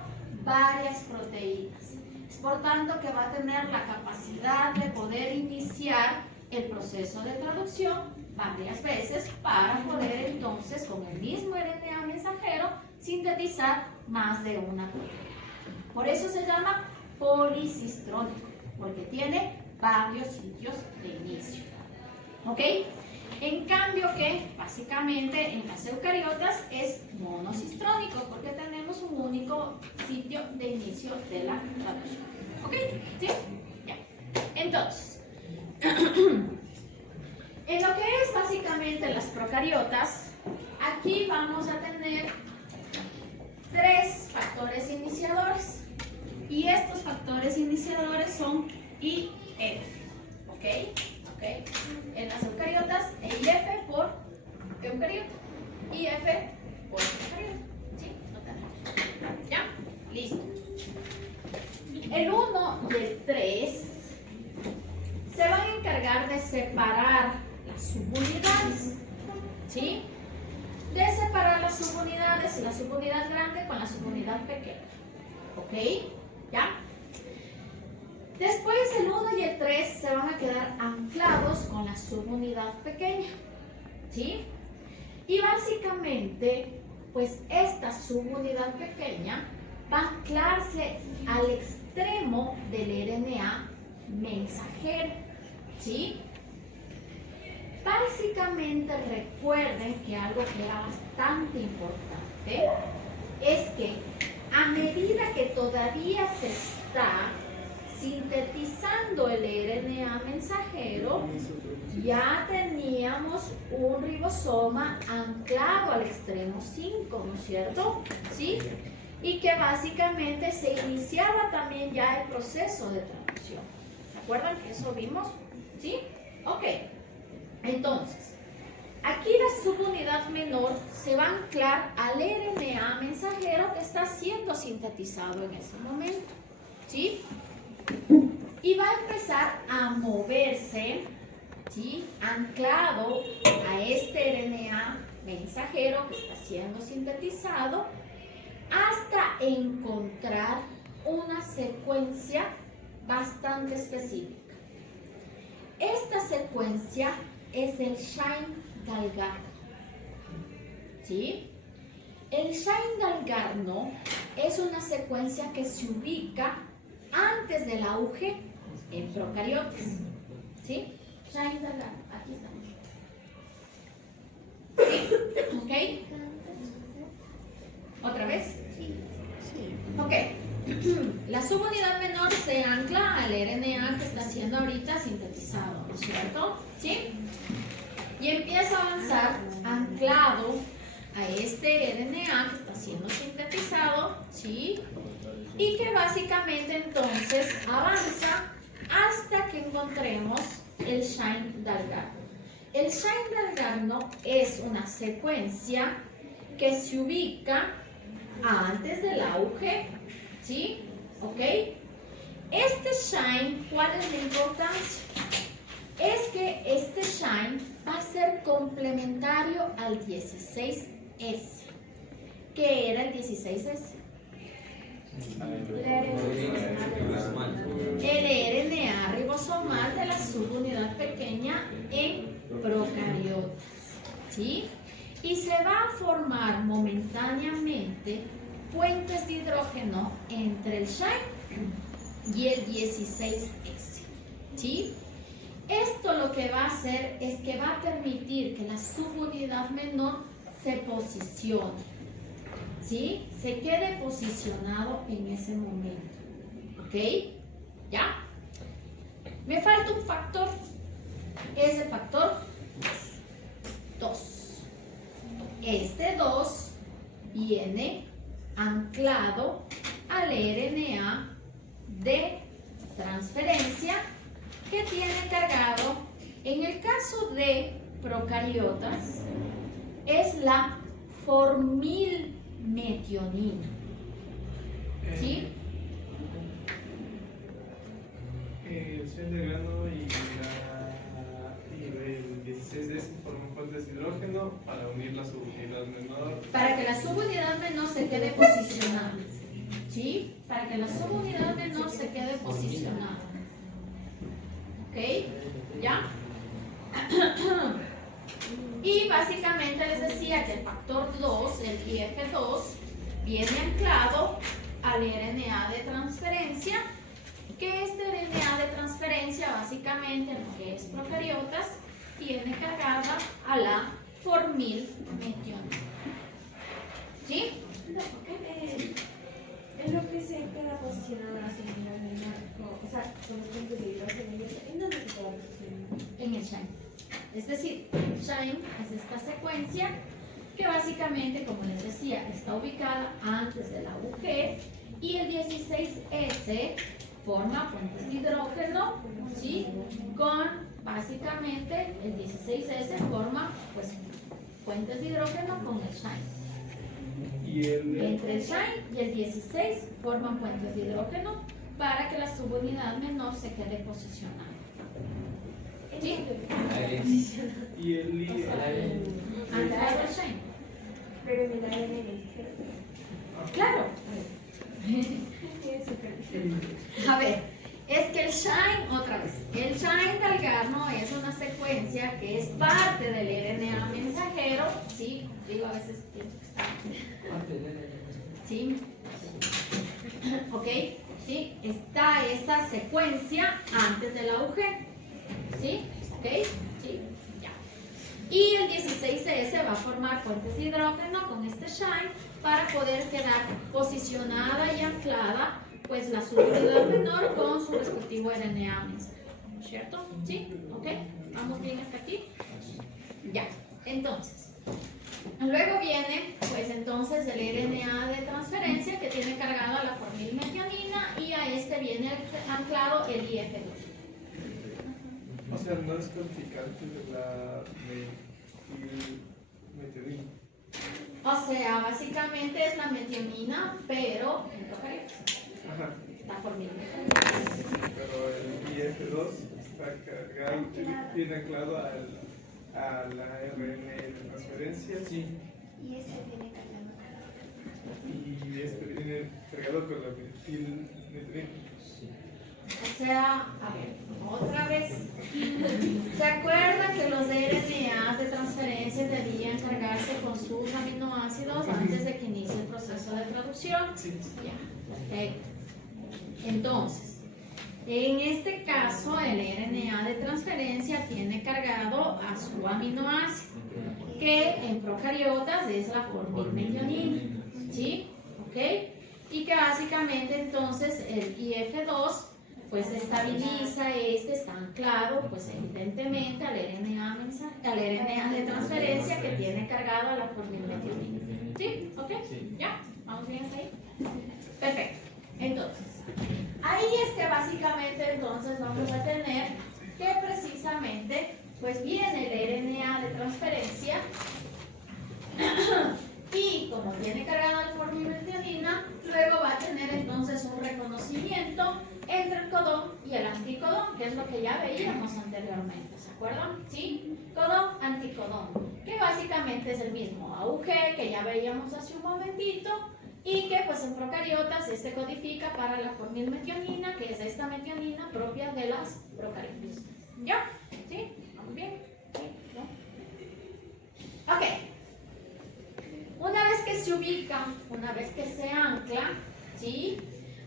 varias proteínas. Es por tanto que va a tener la capacidad de poder iniciar el proceso de traducción varias veces para poder entonces con el mismo RNA mensajero sintetizar más de una proteína. Por eso se llama policistrónico, porque tiene varios sitios de inicio. ¿Ok? En cambio que básicamente en las eucariotas es monocistrónico, porque tenemos un único sitio de inicio de la traducción. ¿Ok? ¿Sí? Ya. Entonces, en lo que es básicamente las procariotas, aquí vamos a tener tres factores iniciadores. Y estos factores iniciadores son I, F. ¿Ok? ¿Ok? En las eucariotas, EIF por eucariota, IF por eucariota. ¿Sí? Lo tenemos. ¿Ya? Listo. El 1 y el 3 se van a encargar de separar las subunidades. ¿Sí? De separar las subunidades, la subunidad grande con la subunidad pequeña. ¿Ok? ¿Ya? Después el 1 y el 3 se van a quedar anclados con la subunidad pequeña. ¿Sí? Y básicamente, pues esta subunidad pequeña va a anclarse al extremo del RNA mensajero. ¿Sí? Básicamente recuerden que algo que era bastante importante es que a medida que todavía se está sintetizando el RNA mensajero, ya teníamos un ribosoma anclado al extremo 5, ¿no es cierto? ¿Sí? Y que básicamente se iniciaba también ya el proceso de traducción. ¿Se acuerdan que eso vimos? ¿Sí? Ok. Entonces, aquí la subunidad menor se va a anclar al RNA mensajero que está siendo sintetizado en ese momento. ¿Sí? Y va a empezar a moverse, ¿sí? Anclado a este RNA mensajero que está siendo sintetizado hasta encontrar una secuencia bastante específica. Esta secuencia es el Shine-Dalgarno. ¿Sí? El Shine-Dalgarno es una secuencia que se ubica antes del auge en procariotas. ¿Sí? Shine-Dalgarno, aquí estamos. ¿Sí? ¿Ok? ¿Otra vez? Sí. Ok. la subunidad menor se ancla al RNA que está siendo ahorita sintetizado, ¿no es cierto? ¿Sí? Y empieza a avanzar anclado a este RNA que está siendo sintetizado, ¿sí? Y que básicamente entonces avanza hasta que encontremos el Shine-Dalgarno. El Shine-Dalgarno es una secuencia que se ubica antes del auge, ¿sí? ¿Ok? Este Shine, ¿cuál es la importancia? Es que este Shine va a ser complementario al 16S. ¿Qué era el 16S? El RNA ribosomal de la subunidad pequeña en procariotas, ¿sí? Y se va a formar momentáneamente puentes de hidrógeno entre el Shine y el 16S, ¿sí? Esto lo que va a hacer es que va a permitir que la subunidad menor se posicione, ¿sí? Se quede posicionado en ese momento, ¿ok? ¿Ya? Me falta un factor, es el factor 2. Este 2 viene anclado al RNA de transferencia que tiene cargado, en el caso de procariotas, es la formilmetionina. ¿Sí? El Shine-Dalgarno y el 16S forman puentes de hidrógeno para unir la subunidad menor. Para que la subunidad menor se quede posicionada. ¿Sí? Para que la subunidad menor se quede posicionada. ¿Ok? ¿Ya? Y básicamente les decía que el factor 2, el IF2, viene anclado al RNA de transferencia, que este RNA de transferencia básicamente en lo que es procariotas tiene cargada a la formilmetionina. ¿Sí? Es lo que se queda posicionado la subunidad menor, o sea, con los puntos de hidrógeno, ¿en dónde se queda posicionado? En el Shine. Es decir, Shine es esta secuencia que básicamente, como les decía, está ubicada antes de la UG y el 16S forma puentes de hidrógeno, ¿sí? Con básicamente el 16S forma pues puentes de hidrógeno con el Shine. Y Entre el Shine y el 16 forman puentes de hidrógeno para que la subunidad menor se quede posicionada. ¿Sí? y el Anclado al Shine. Pero en el ARN mensajero. Claro. Tiene super. A ver, es que el Shine, otra vez, el Shine-Dalgarno es una secuencia que es parte del RNA mensajero, ¿sí? Digo, a veces pienso que está. ¿Sí? ¿Ok? ¿Sí? Está esta secuencia antes del auge. ¿Sí? ¿Ok? ¿Sí? Ya. Y el 16S va a formar puentes de hidrógeno con este Shine para poder quedar posicionada y anclada pues la subunidad menor con su respectivo RNA mensajero. ¿Cierto? ¿Sí? ¿Ok? ¿Vamos bien hasta aquí? Ya. Entonces, luego viene pues entonces el RNA de transferencia que tiene cargado a la formilmetionina y a este viene anclado el IF2. O sea, no es codificante de la metionina. O sea, básicamente es la metionina, pero en procariotas. Ajá. La formilmetionina. Pero el IF2 está cargado, tiene anclado a la ARN de transferencia. Sí. Y este tiene cargado. Y este viene cargado con la metilmetionina. O sea, a ver, otra vez. ¿Se acuerdan que los RNAs de transferencia debían cargarse con sus aminoácidos antes de que inicie el proceso de traducción? Sí. Ya, perfecto. Entonces, en este caso, el RNA de transferencia tiene cargado a su aminoácido, que en procariotas es la formilmetionina. ¿Sí? ¿Ok? Y que básicamente entonces el IF2 pues estabiliza está anclado pues evidentemente al RNA de transferencia que tiene cargado a la fosforimetionina. ¿Sí? ¿Ok? ¿Ya? ¿Vamos bien hasta ahí? Perfecto. Entonces, ahí es que básicamente entonces vamos a tener que precisamente pues viene el RNA de transferencia y como tiene cargada la fosforimetionina, luego va a tener entonces un reconocimiento entre el codón y el anticodón, que es lo que ya veíamos anteriormente, ¿se acuerdan? ¿Sí? Codón, anticodón, que básicamente es el mismo AUG que ya veíamos hace un momentito y que pues en procariotas codifica para la fosforimetionina, que es esta metionina propia de las procariotas. ¿Ya? ¿Sí? ¿Vamos bien? ¿Sí? ¿No? Ok. Una vez que se ubica, una vez que se ancla, ¿sí?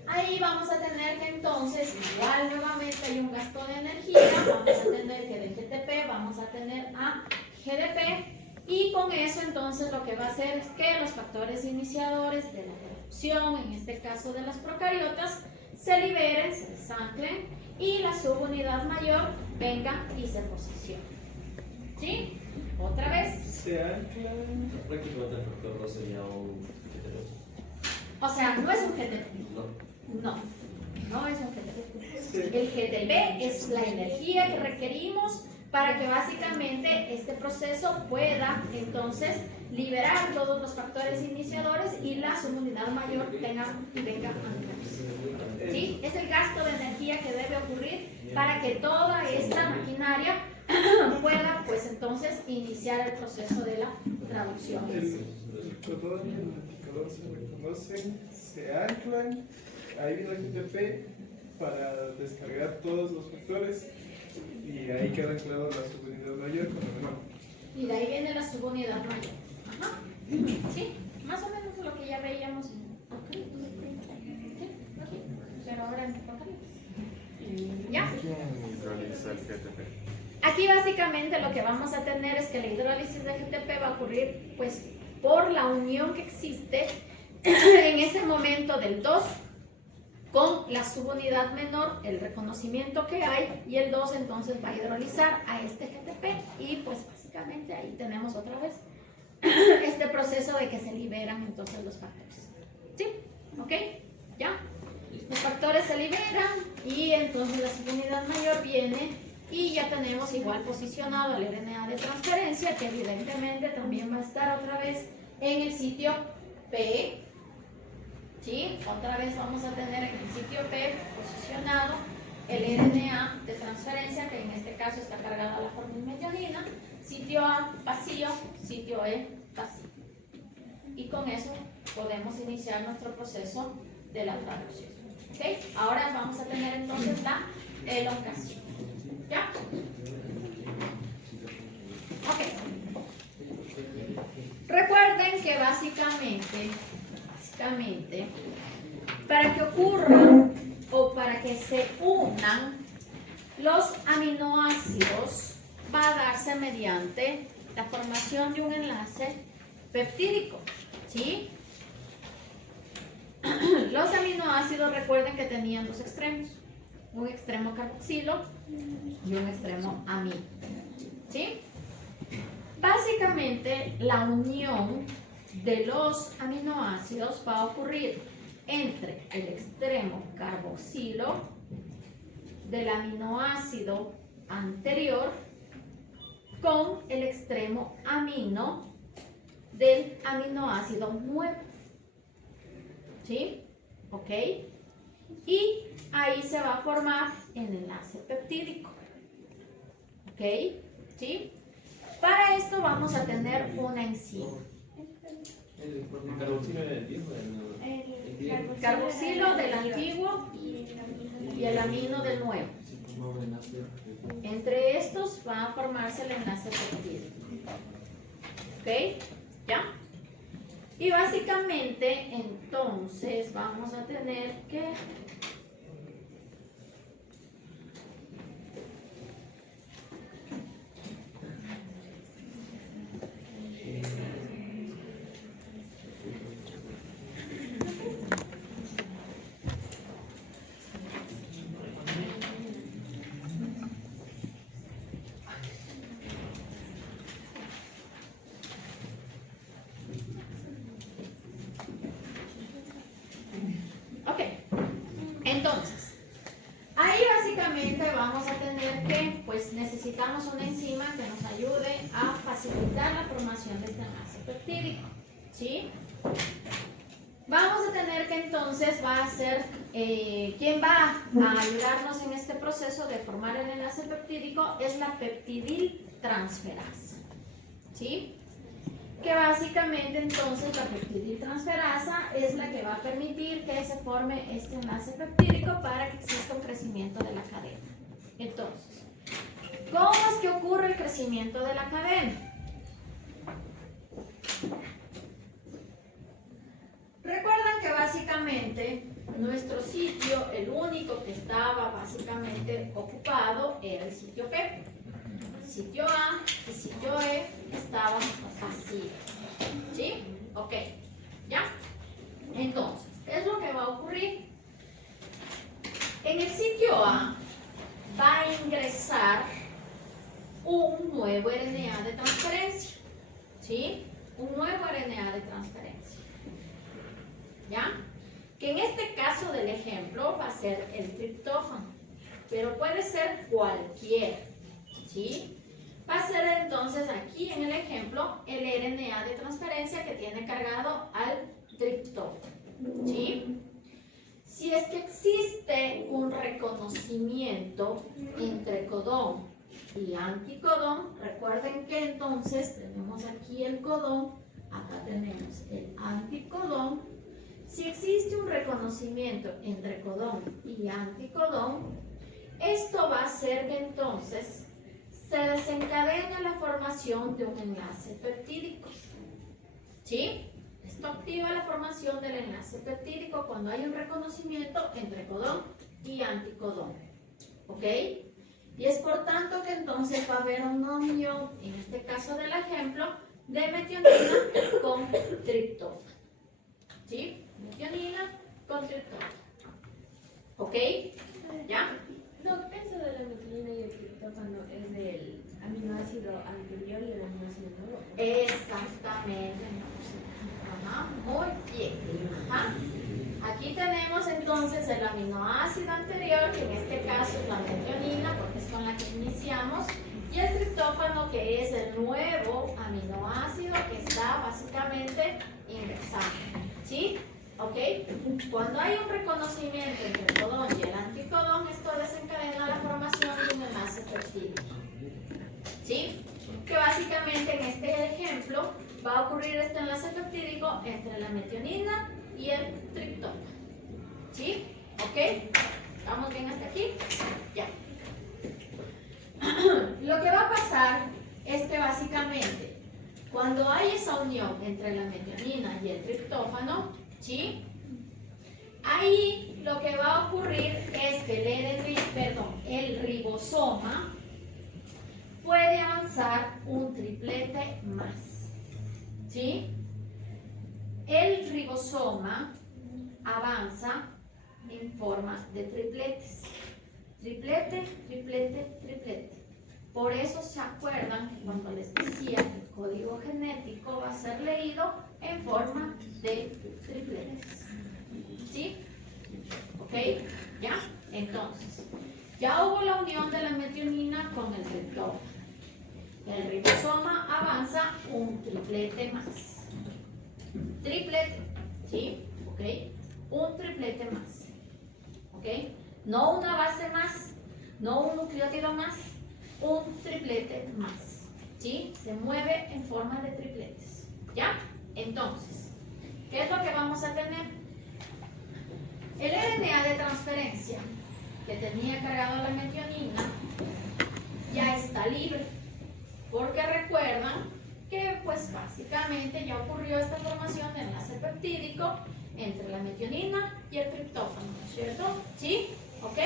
Ahí vamos a tener que entonces, igual nuevamente hay un gasto de energía, vamos a tener que de GTP, vamos a tener a GDP, y con eso entonces lo que va a hacer es que los factores iniciadores de la producción, en este caso de las procariotas, se liberen, se desanclen, y la subunidad mayor venga y se posicione. ¿Sí? Otra vez. Se ancla. Prácticamente el factor 2 sería un GTP. O sea, no es un GTP. No. No es un GTP. El GTP es la energía que requerimos para que básicamente este proceso pueda entonces liberar todos los factores iniciadores y la subunidad mayor venga a anclarse. ¿Sí? Es el gasto de energía que debe ocurrir para que toda esta maquinaria pueda pues entonces iniciar el proceso de la traducción. El codón y el anticodón se reconocen, se anclan, ahí viene el GTP para descargar todos los factores y ahí queda anclado la subunidad mayor con la menor. Y de ahí viene la subunidad mayor. Ajá. Sí, más o menos lo que ya veíamos. Sí, pero ahora en ¿ya? ¿Quién hidroliza el GTP? Aquí básicamente lo que vamos a tener es que la hidrólisis de GTP va a ocurrir pues por la unión que existe en ese momento del 2 con la subunidad menor, el reconocimiento que hay, y el 2 entonces va a hidrolizar a este GTP y pues básicamente ahí tenemos otra vez este proceso de que se liberan entonces los factores. ¿Sí? ¿Ok? ¿Ya? Los factores se liberan y entonces la subunidad mayor viene y ya tenemos igual posicionado el RNA de transferencia, que evidentemente también va a estar otra vez en el sitio P. ¿Sí? Otra vez vamos a tener en el sitio P posicionado el RNA de transferencia, que en este caso está cargado a la fosforimetionina, sitio A vacío, sitio E vacío. Y con eso podemos iniciar nuestro proceso de la traducción. ¿Okay? Ahora vamos a tener entonces la elongación. ¿Ya? Ok. Recuerden que básicamente, para que ocurra o para que se unan los aminoácidos, va a darse mediante la formación de un enlace peptídico. ¿Sí? Los aminoácidos, recuerden que tenían dos extremos, un extremo carboxilo y un extremo amino. ¿Sí? Básicamente, la unión de los aminoácidos va a ocurrir entre el extremo carboxilo del aminoácido anterior con el extremo amino del aminoácido nuevo. ¿Sí? ¿Ok? Y ahí se va a formar el enlace peptídico. ¿Ok? ¿Sí? Para esto vamos a tener una enzima. ¿El carboxilo era el viejo? El carboxilo del antiguo y el amino del nuevo. Entre estos va a formarse el enlace peptídico. ¿Ok? ¿Ya? Y básicamente entonces vamos a tener que Entonces, ahí básicamente vamos a tener que, pues necesitamos una enzima que nos ayude a facilitar la formación de este enlace peptídico, ¿sí? Vamos a tener que entonces va a ser, quien va a ayudarnos en este proceso de formar el enlace peptídico es la peptidiltransferasa, ¿sí? Que básicamente entonces la peptidiltransferasa es la que va a permitir que se forme este enlace peptídico para que exista un crecimiento de la cadena. Entonces, ¿cómo es que ocurre el crecimiento de la cadena? Recuerdan que básicamente nuestro sitio, el único que estaba básicamente ocupado era el sitio P. Sitio A y sitio E estaban vacíos. ¿Sí? Ok. ¿Ya? Entonces, ¿qué es lo que va a ocurrir? En el sitio A va a ingresar un nuevo RNA de transferencia. ¿Sí? Un nuevo RNA de transferencia. ¿Ya? Que en este caso del ejemplo va a ser el triptófano, pero puede ser cualquiera. ¿Sí? Va a ser entonces aquí en el ejemplo el RNA de transferencia que tiene cargado al triptófano. ¿Sí? Si es que existe un reconocimiento entre codón y anticodón, recuerden que entonces tenemos aquí el codón, acá tenemos el anticodón. Si existe un reconocimiento entre codón y anticodón, esto va a hacer que entonces se desencadena la formación de un enlace peptídico. ¿Sí? Esto activa la formación del enlace peptídico cuando hay un reconocimiento entre codón y anticodón. ¿Ok? Y es por tanto que entonces va a haber una unión, en este caso del ejemplo, de metionina con triptófano. ¿Sí? Metionina con triptófano. ¿Ok? ¿Ya? Lo que pienso de la metionina y el triptófano es del aminoácido anterior y el aminoácido nuevo. Exactamente. Ajá, muy bien. Ajá. Aquí tenemos entonces el aminoácido anterior, que en este caso es la metionina, porque es con la que iniciamos, y el triptófano, que es el nuevo aminoácido que está básicamente ingresando. ¿Sí? ¿Ok? Cuando hay un reconocimiento entre el codón y el anticodón, esto desencadena la formación de un enlace peptídico. ¿Sí? Que básicamente en este ejemplo va a ocurrir este enlace peptídico entre la metionina y el triptófano. ¿Sí? ¿Ok? ¿Estamos bien hasta aquí? Ya. Lo que va a pasar es que básicamente cuando hay esa unión entre la metionina y el triptófano, ¿sí? Ahí lo que va a ocurrir es que el ribosoma puede avanzar un triplete más. ¿Sí? El ribosoma avanza en forma de tripletes. Triplete, triplete, triplete. Por eso se acuerdan que cuando les decía que el código genético va a ser leído en forma de tripletes. ¿Sí? ¿Ok? ¿Ya? Entonces, ya hubo la unión de la metionina con el triptófano. El ribosoma avanza un triplete más. Triplete. ¿Sí? ¿Ok? Un triplete más. ¿Ok? No una base más, no un nucleótido más, un triplete más. ¿Sí? Se mueve en forma de tripletes. ¿Ya? Entonces, ¿qué es lo que vamos a tener? El RNA de transferencia que tenía cargado la metionina ya está libre. Porque recuerdan que pues básicamente ya ocurrió esta formación de enlace peptídico entre la metionina y el triptófano, ¿no es cierto? ¿Sí? ¿Ok?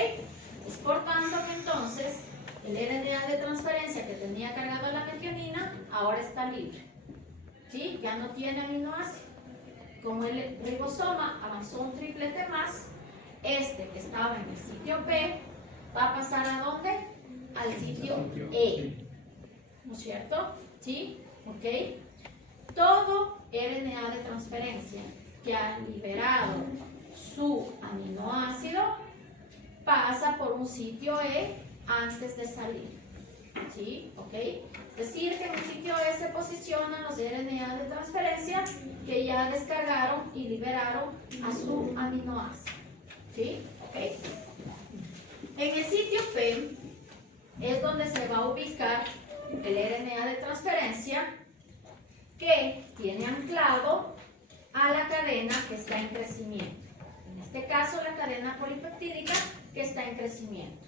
Es por tanto que entonces el RNA de transferencia que tenía cargado la metionina ahora está libre. ¿Sí? Ya no tiene aminoácido. Como el ribosoma avanzó un triplete más, este que estaba en el sitio P va a pasar ¿a dónde? Al sitio E. ¿No es cierto? ¿Sí? ¿Ok? Todo RNA de transferencia que ha liberado su aminoácido pasa por un sitio E antes de salir. ¿Sí? ¿Ok? Es decir, que en un sitio E se posicionan los RNA de transferencia que ya descargaron y liberaron a su aminoácido. ¿Sí? ¿Ok? En el sitio P es donde se va a ubicar el RNA de transferencia que tiene anclado a la cadena que está en crecimiento. En este caso, la cadena polipeptídica que está en crecimiento.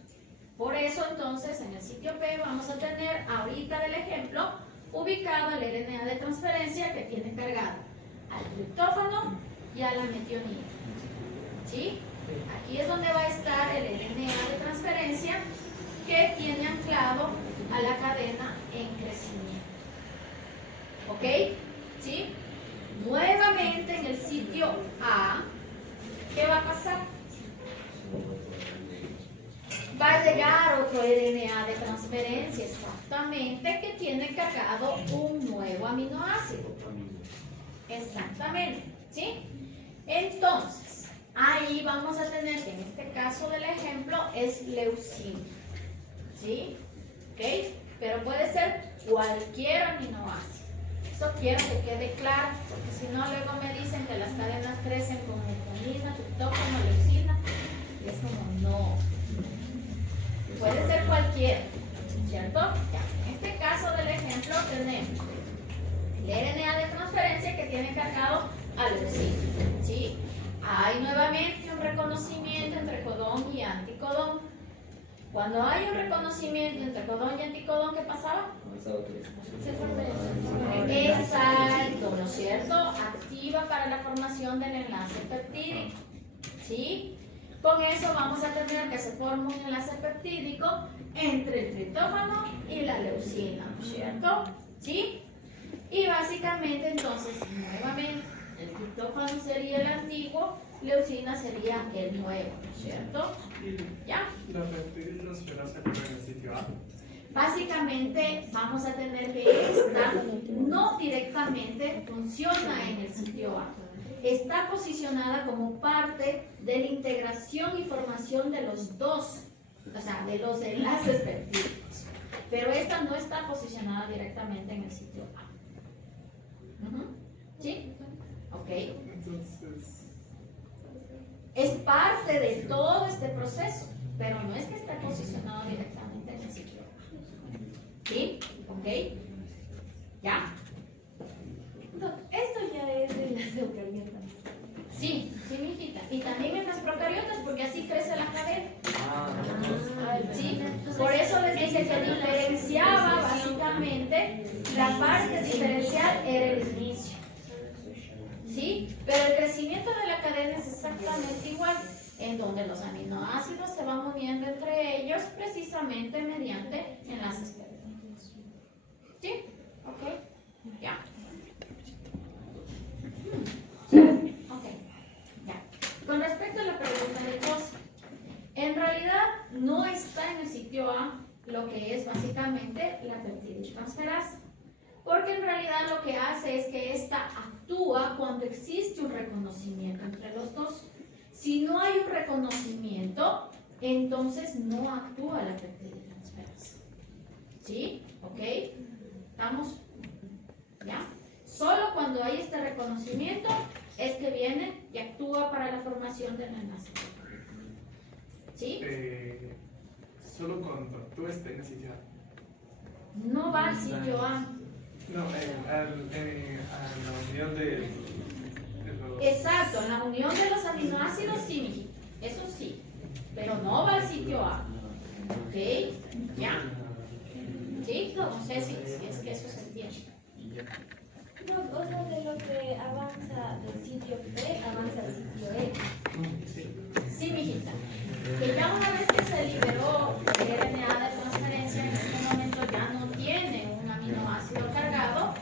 Por eso, entonces, en el sitio P vamos a tener, ahorita del ejemplo, ubicado el RNA de transferencia que tiene cargado al triptófano y a la metionina. ¿Sí? Aquí es donde va a estar el RNA de transferencia que tiene anclado a la cadena en crecimiento. ¿Ok? ¿Sí? Nuevamente en el sitio A, ¿qué va a pasar? Va a llegar otro RNA de transferencia, exactamente, que tiene cargado un nuevo aminoácido. Exactamente, ¿sí? Entonces, ahí vamos a tener que en este caso del ejemplo es leucina, ¿sí? ¿Ok? Pero puede ser cualquier aminoácido. Eso quiero que quede claro, porque si no luego me dicen que las cadenas crecen con metionina, triptófano, leucina, y es como no. Puede ser cualquiera, ¿cierto? Ya, en este caso del ejemplo tenemos el RNA de transferencia que tiene cargado a leucina, ¿sí? Hay nuevamente un reconocimiento entre codón y anticodón. Cuando hay un reconocimiento entre codón y anticodón, ¿qué pasaba? Se forma. Exacto, ¿no es cierto? Activa para la formación del enlace peptídico, ¿sí? Con eso vamos a tener que se forme un enlace peptídico entre el triptófano y la leucina, ¿no es cierto? ¿Sí? Y básicamente entonces, nuevamente, el triptófano sería el antiguo, leucina sería el nuevo, ¿no es cierto? ¿Ya? La peptidotransferasa que en el sitio A. Básicamente vamos a tener que esta no directamente funciona en el sitio A. Está posicionada como parte de la integración y formación de los dos, o sea, de los enlaces peptídicos. Pero esta no está posicionada directamente en el sitio A. ¿Sí? Ok. Entonces, Es parte de todo este proceso, pero no es que esté posicionado directamente en el sitio A. ¿Sí? ¿Ok? ¿Ya? Esto ya es de las eucariotas. Sí, sí, mijita. Y también en las procariotas, porque así crece la cadena. Sí, por eso les dije que diferenciaba básicamente, la parte diferencial era el inicio. ¿Sí? Pero el crecimiento de la cadena es exactamente igual, en donde los aminoácidos se van uniendo entre ellos precisamente mediante enlaces peptídicos. ¿Sí? ¿Ok? Ya. Ok, ya. Con respecto a la pregunta de José, en realidad no está en el sitio A lo que es básicamente la peptidotransferasa, porque en realidad lo que hace es que esta actúa cuando existe un reconocimiento entre los dos. Si no hay un reconocimiento, entonces no actúa la peptidotransferasa. ¿Sí? ¿Ok? ¿Estamos? ¿Ya? Solo cuando hay este reconocimiento es que viene y actúa para la formación del enlace. ¿Sí? solo cuando tú estés en el sitio A. No va al sitio A. No, a la unión de los... Exacto, en la unión de los aminoácidos sí, mijita. Eso sí. Pero no va al sitio A. ¿Ok? ¿Ya? ¿Sí? No sé si es que eso se entiende. No, o sea, de lo que avanza del sitio P, avanza al sitio E. Sí, mijita. Que ya una vez que se liberó el RNA de transferencia, en este momento ya no tiene un aminoácido cargado,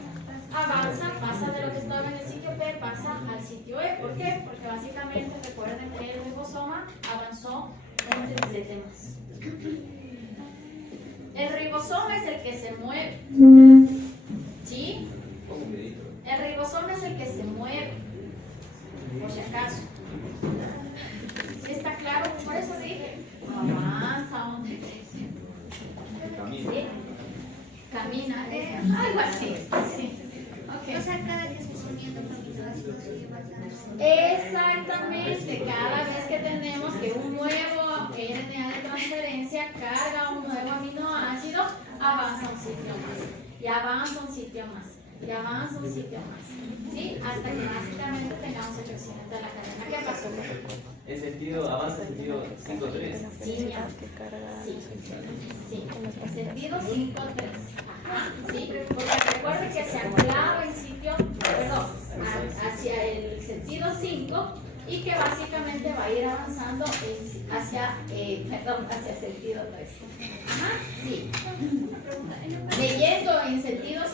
avanza, pasa de lo que estaba en el sitio P, pasa al sitio E. ¿Por qué? Porque básicamente recuerden que el ribosoma avanzó un triplete más. El ribosoma es el que se mueve. ¿Sí? El ribosoma es el que se mueve, por si acaso. ¿Sí está claro? Por eso dije, metionina, algo así. Sí. O sea, cada que se uniendo aminoácidos se va a dar. Exactamente, cada vez que tenemos que un nuevo RNA de transferencia carga un nuevo aminoácido, avanza un sitio más, y avanza un sitio más, y avanza un sitio más, ¿sí? Hasta que básicamente tengamos el crecimiento de la cadena. ¿Qué pasó? En sentido, avanza en sentido 5-3. Sí, ya. Sí, en sentido 5-3. Ajá, sí, porque recuerden que se anclaba en sitio, perdón, hacia el sentido 5 y que básicamente va a ir avanzando hacia el sentido 3. Ajá, sí. Leyendo en sentido 5-3,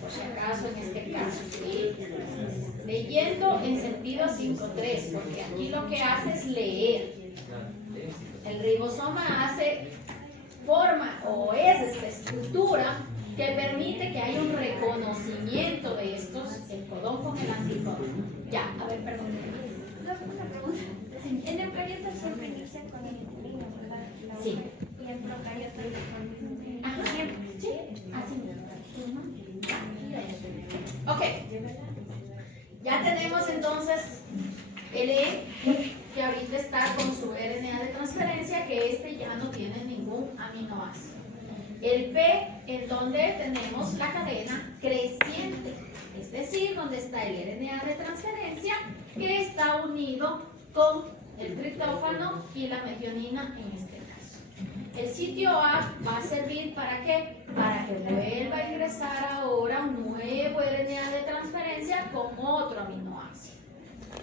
por si acaso en este caso, ¿sí? Leyendo en sentido 5-3, porque aquí lo que hace es leer. El ribosoma forma esta estructura que permite que haya un reconocimiento de estos, el codón con el anticodón. Ya, a ver, perdón. Una pregunta. En eucariotas siempre inicia con el niño, ¿verdad? Sí. Y en procariotas con Ajá, siempre. sí, así mismo. Ok. Ya tenemos entonces el E, que ahorita está con su RNA de transferencia, que este ya no tiene ningún aminoácido. El P, en donde tenemos la cadena creciente, es decir, donde está el RNA de transferencia, que está unido con el triptófano y la metionina en este caso. El sitio A va a servir ¿para qué? Para que vuelva a ingresar ahora un nuevo RNA de transferencia con otro aminoácido.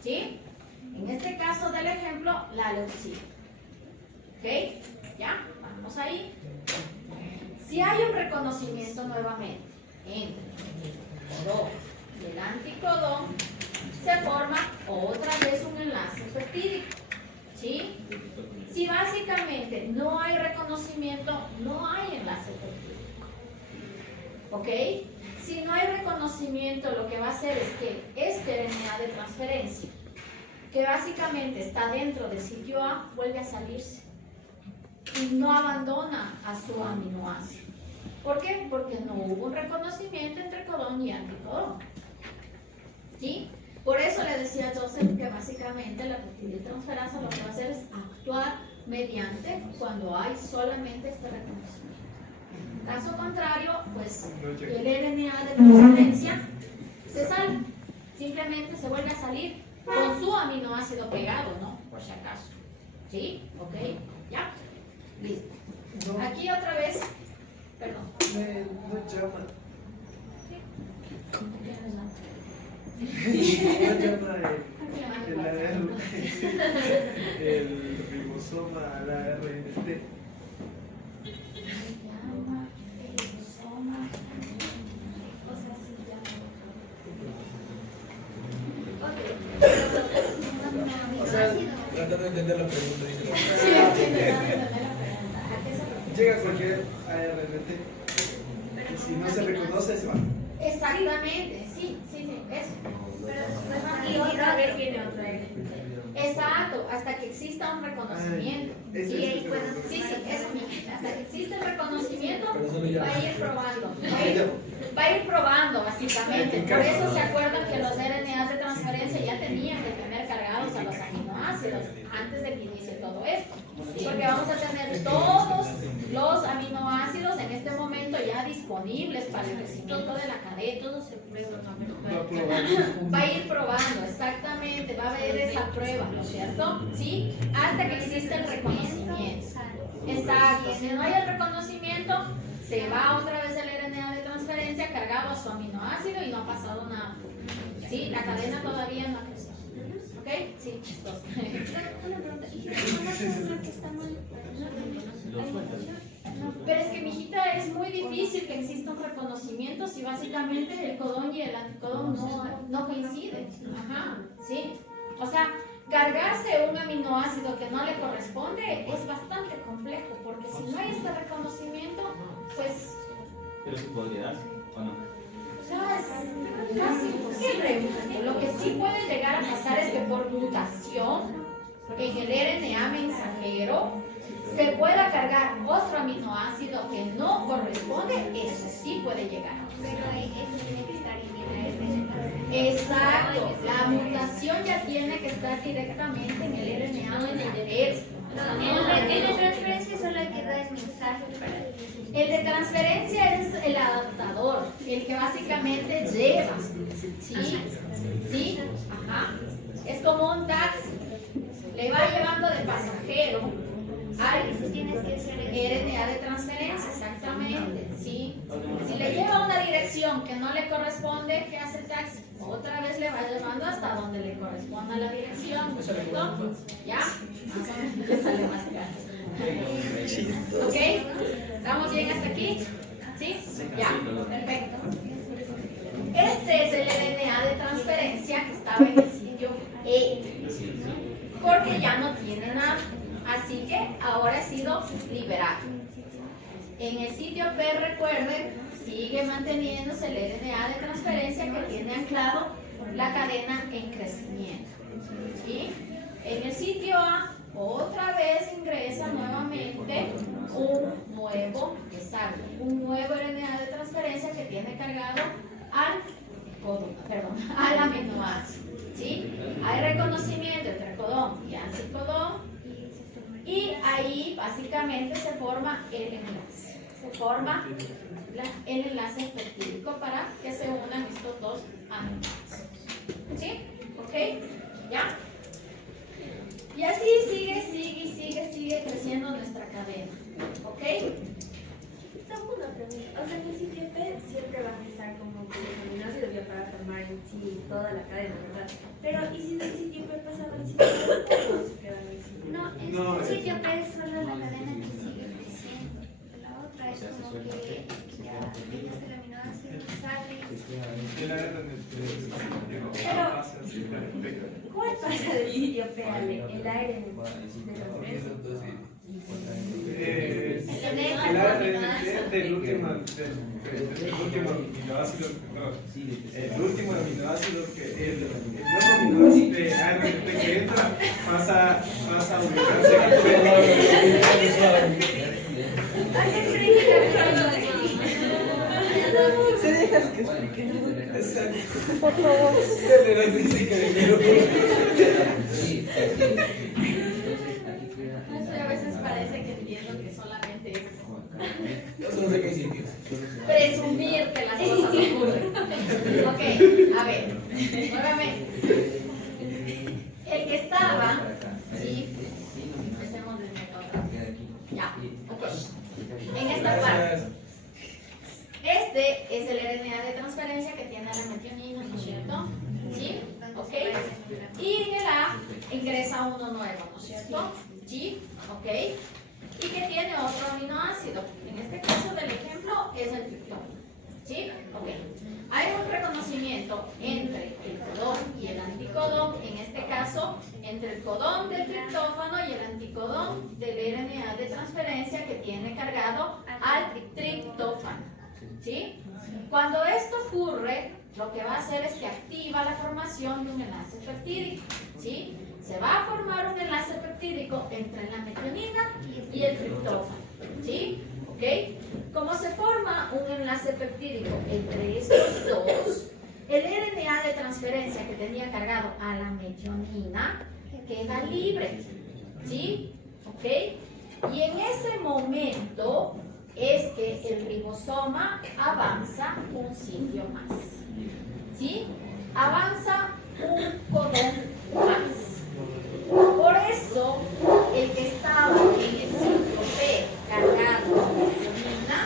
¿Sí? En este caso del ejemplo, la leucina. ¿Ok? ¿Ya? Vamos ahí. Si hay un reconocimiento nuevamente entre el codón y el anticodón, se forma otra vez un enlace peptídico. ¿Sí? Si básicamente no hay reconocimiento, no hay enlace peptídico. ¿Ok? Si no hay reconocimiento, lo que va a hacer es que este RNA de transferencia, que básicamente está dentro del sitio A, vuelve a salirse y no abandona a su aminoácido. ¿Por qué? Porque no hubo un reconocimiento entre codón y anticodón. ¿Sí? Por eso le decía a Joseph que básicamente la peptidiltransferasa lo que va a hacer es actuar mediante cuando hay solamente este reconocimiento. Caso contrario, pues el RNA de transferencia se sale, simplemente se vuelve a salir con su aminoácido pegado, ¿no? Por si acaso. ¿Sí? ¿Ok? ¿Ya? Listo. Aquí otra vez, perdón. No llama. El ribosoma a la RNT. O sea, sí, ya. O sea, Tratando de entender la pregunta. Sí, aquí me dan la pregunta. ¿A qué se refiere? llega cualquier ARNT y si no se reconoce, se va. Exactamente, sí, eso. Pero después Ajá, van Y otra vez viene otra vez. Exacto, hasta que exista un reconocimiento. Ese Sí, es el sí, eso mismo. Hasta que exista el reconocimiento, Pero eso no llama. va a ir probando. Va a ir probando, básicamente. Por eso se acuerdan que los RNAs de transferencia ya tenían que tener cargados a los aminoácidos antes de que inicie todo esto. Porque vamos a tener todos los aminoácidos en este momento ya disponibles para el crecimiento de la cadena. Todo se prueba, ¿no? Va a probar. Va a ir probando, exactamente, va a haber esa prueba, ¿no es cierto? ¿Sí? Hasta que exista el reconocimiento. Exacto, si no hay el reconocimiento, se va otra vez el RNA de transferencia cargado a su aminoácido y no ha pasado nada. ¿Sí? La cadena todavía no ha crecido. ¿Ok? Sí, chistoso. una pregunta. ¿Y si es una que está muy Pero es que, mijita, es muy difícil que exista un reconocimiento si básicamente el codón y el anticodón no coinciden. Ajá, sí. O sea, cargarse un aminoácido que no le corresponde es bastante complejo, porque si no hay este reconocimiento, pues, Pero sí podría darse, ¿o no? o sea, es casi imposible. Lo que sí puede llegar a pasar es que por mutación en el RNA mensajero se pueda cargar otro aminoácido que no corresponde, eso sí puede llegar. Pero eso tiene que estar en el Exacto, la mutación ya tiene que estar directamente en el RNA o en el deber. En la transferencia solo hay que dar el mensaje para El de transferencia es el adaptador, el que básicamente lleva. ¿Sí? ¿Sí? Ajá. Es como un taxi. Le va llevando de pasajero al tienes que hacer el RNA de transferencia, exactamente. ¿Sí? Si le lleva a una dirección que no le corresponde, ¿qué hace el taxi? Otra vez le va llevando hasta donde le corresponda la dirección. ¿Cierto? ¿Ya? Más o menos le sale más caro. ¿Ok? ¿Estamos bien hasta aquí? ¿Sí? Ya, perfecto. Este es el RNA de transferencia que estaba en el sitio E, porque ya no tiene nada, así que ahora ha sido liberado. En el sitio P, recuerden, sigue manteniéndose el RNA de transferencia que tiene anclado la cadena en crecimiento. ¿Sí? En el sitio A, otra vez ingresa nuevamente un nuevo RNA de transferencia que tiene cargado al aminoácido. ¿Sí? Hay reconocimiento entre codón y anticodón y ahí básicamente se forma el enlace. Se forma el enlace peptídico para que se unan estos dos aminoácidos. ¿Sí? ¿Ok? ¿Ya? Y así sigue creciendo nuestra cadena. ¿Ok? Tengo una pregunta. O sea, en el sitio P siempre van a estar como que los aminoácidos ya para formar en sí toda la cadena, ¿verdad? Pero, ¿y si del sitio P pasaba al sitio P, cómo se queda en el sitio P? No, el sitio P es solo la cadena que sigue creciendo. La otra es como que ya dejas el aminoácido sale. ¿Cuál pasa del sitio P al el aire de transferencia? El ARN del último aminoácido, el último aminoácido que el nuevo aminoácido de ARN que entra pasa a ubicarse Se dejas que explique. Por favor. De la física A veces parece que entiendo que solamente es Yo no sé qué sitio. presumir que las cosas ocurren. Ok, a ver, nuevamente. El que estaba, ¿sí? Empecemos desde otra vez. Ya, ok. En esta parte. Este es el RNA de transferencia que tiene la metionina, ¿no es cierto? ¿Sí? ¿Ok? Y en el A ingresa uno nuevo, ¿no es cierto? ¿Sí? ¿Ok? Y que tiene otro aminoácido. En este caso del ejemplo es el triptófano. ¿Sí? ¿Ok? Hay un reconocimiento entre el codón y el anticodón, en este caso entre el codón del triptófano y el anticodón del RNA de transferencia que tiene cargado al triptófano. ¿Sí? Cuando esto ocurre, lo que va a hacer es que activa la formación de un enlace peptídico. ¿Sí? Se va a formar un enlace peptídico entre la metionina y el triptófano. ¿Sí? ¿Ok? Como se forma un enlace peptídico entre estos dos, el RNA de transferencia que tenía cargado a la metionina queda libre. ¿Sí? ¿Ok? Y en ese momento es que el ribosoma avanza un sitio más. ¿Sí? Avanza un codón más. Por eso, el que estaba en el sitio P cargado con metionina,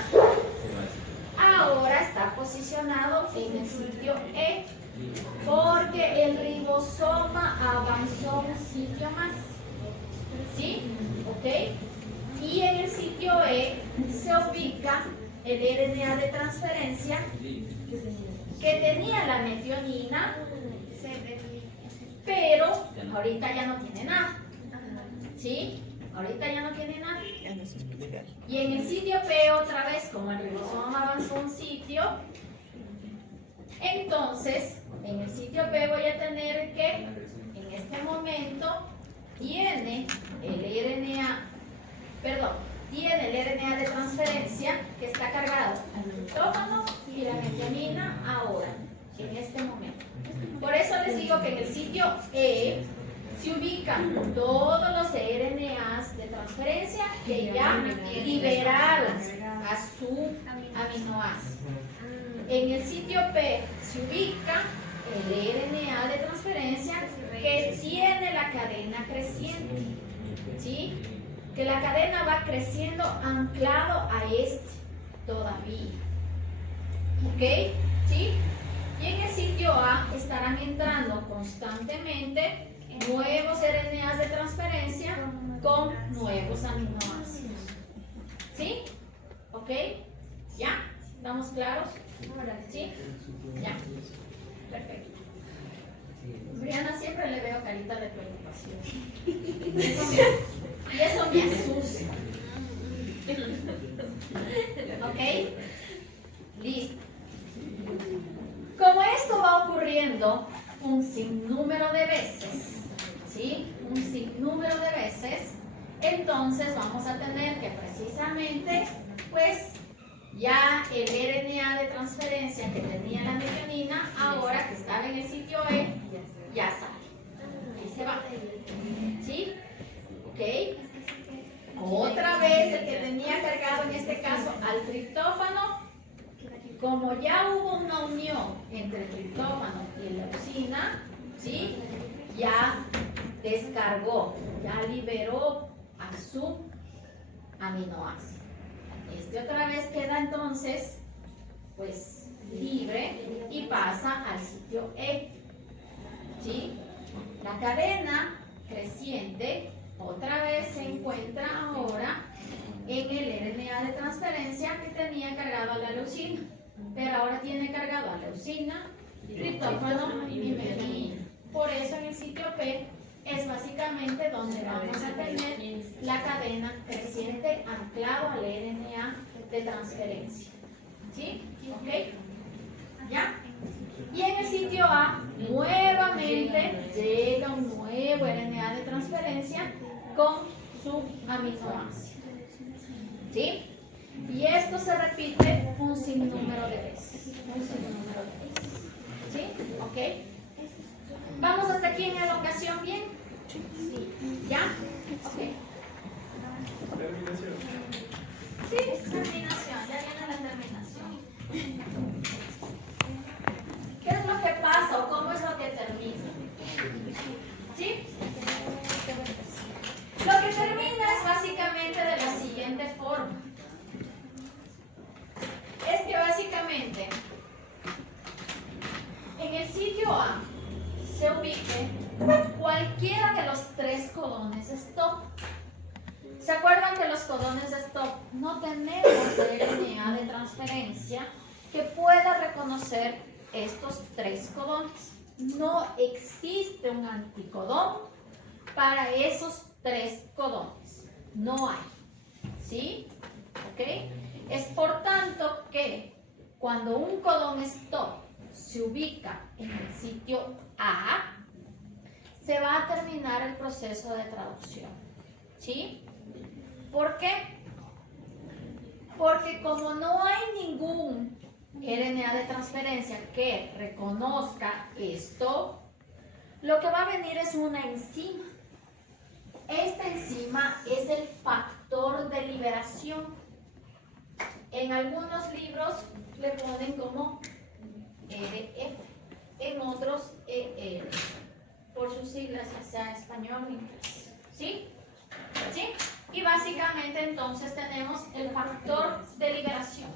ahora está posicionado en el sitio E, porque el ribosoma avanzó un sitio más. ¿Sí? ¿Ok? Y en el sitio E se ubica el RNA de transferencia que tenía la metionina, pero ahorita ya no tiene nada. ¿Sí? Ahorita ya no tiene nada. Y en el sitio P otra vez, como el ribosoma avanzó un sitio, entonces en el sitio P voy a tener que, en este momento, tiene el RNA tiene el RNA de transferencia que está cargado al triptófano y la metiamina ahora, en este momento. Por eso les digo que en el sitio E se ubican todos los RNAs de transferencia que ya liberaron a su aminoácido. En el sitio P se ubica el RNA de transferencia que tiene la cadena creciente, ¿sí? Que la cadena va creciendo anclado a este todavía, ¿ok? ¿Sí? Y en el sitio A estarán entrando constantemente nuevos RNAs de transferencia con nuevos aminoácidos, ¿sí? ¿Ok? ¿Ya? ¿Estamos claros? ¿Sí? Ya. Perfecto. Briana siempre le veo carita de preocupación. Y eso me asusta. ¿Ok? Listo. Como esto va ocurriendo un sinnúmero de veces, ¿sí? Un sinnúmero de veces, entonces vamos a tener que precisamente, pues, ya el RNA de transferencia que tenía la metionina, ahora que estaba en el sitio E, ya sale. Ahí se va. ¿Sí? ¿Ok? Otra vez el que tenía cargado en este caso al triptófano, como ya hubo una unión entre el triptófano y la leucina, ¿sí? Ya descargó, ya liberó a su aminoácido. Este otra vez queda entonces, pues, libre y pasa al sitio E. ¿Sí? La cadena creciente otra vez se encuentra ahora en el RNA de transferencia que tenía cargado a la leucina, pero ahora tiene cargado a leucina, triptófano y metionina. Por eso en el sitio P es básicamente donde vamos a tener la cadena creciente anclado al RNA de transferencia. ¿Sí? ¿Ok? ¿Ya? Y en el sitio A, nuevamente llega un nuevo RNA de transferencia con su aminoácido. ¿Sí? Y esto se repite un sinnúmero de veces. Un sinnúmero de veces. ¿Sí? ¿Ok? ¿Vamos hasta aquí en elongación bien? Sí. ¿Ya? Ok. Terminación. Sí, terminación. Ya viene la terminación. ¿Qué es lo que pasa o cómo es lo que termina? ¿Sí? Lo que termina es básicamente de la siguiente forma. Es que básicamente en el sitio A se ubique cualquiera de los tres codones stop. ¿Se acuerdan que los codones stop no tenemos RNA de transferencia que pueda reconocer estos tres codones? No existe un anticodón para esos tres codones. No hay. ¿Sí? ¿Ok? Es por tanto que cuando un codón stop se ubica en el sitio A, se va a terminar el proceso de traducción. ¿Sí? ¿Por qué? Porque como no hay ningún RNA de transferencia que reconozca esto, lo que va a venir es una enzima. Esta enzima es el factor de liberación. En algunos libros le ponen como RF, en otros ER, por sus siglas, ya sea español o inglés. ¿Sí? ¿Sí? Y básicamente entonces tenemos el factor de liberación.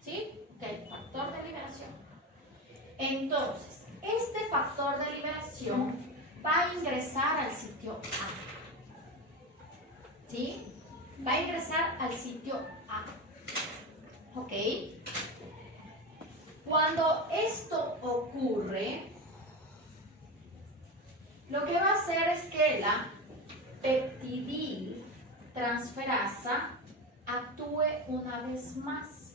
¿Sí? El factor de liberación. Entonces, este factor de liberación va a ingresar al sitio A. ¿Sí? Va a ingresar al sitio A. ¿Ok? Cuando esto ocurre, lo que va a hacer es que la peptidil transferasa actúe una vez más.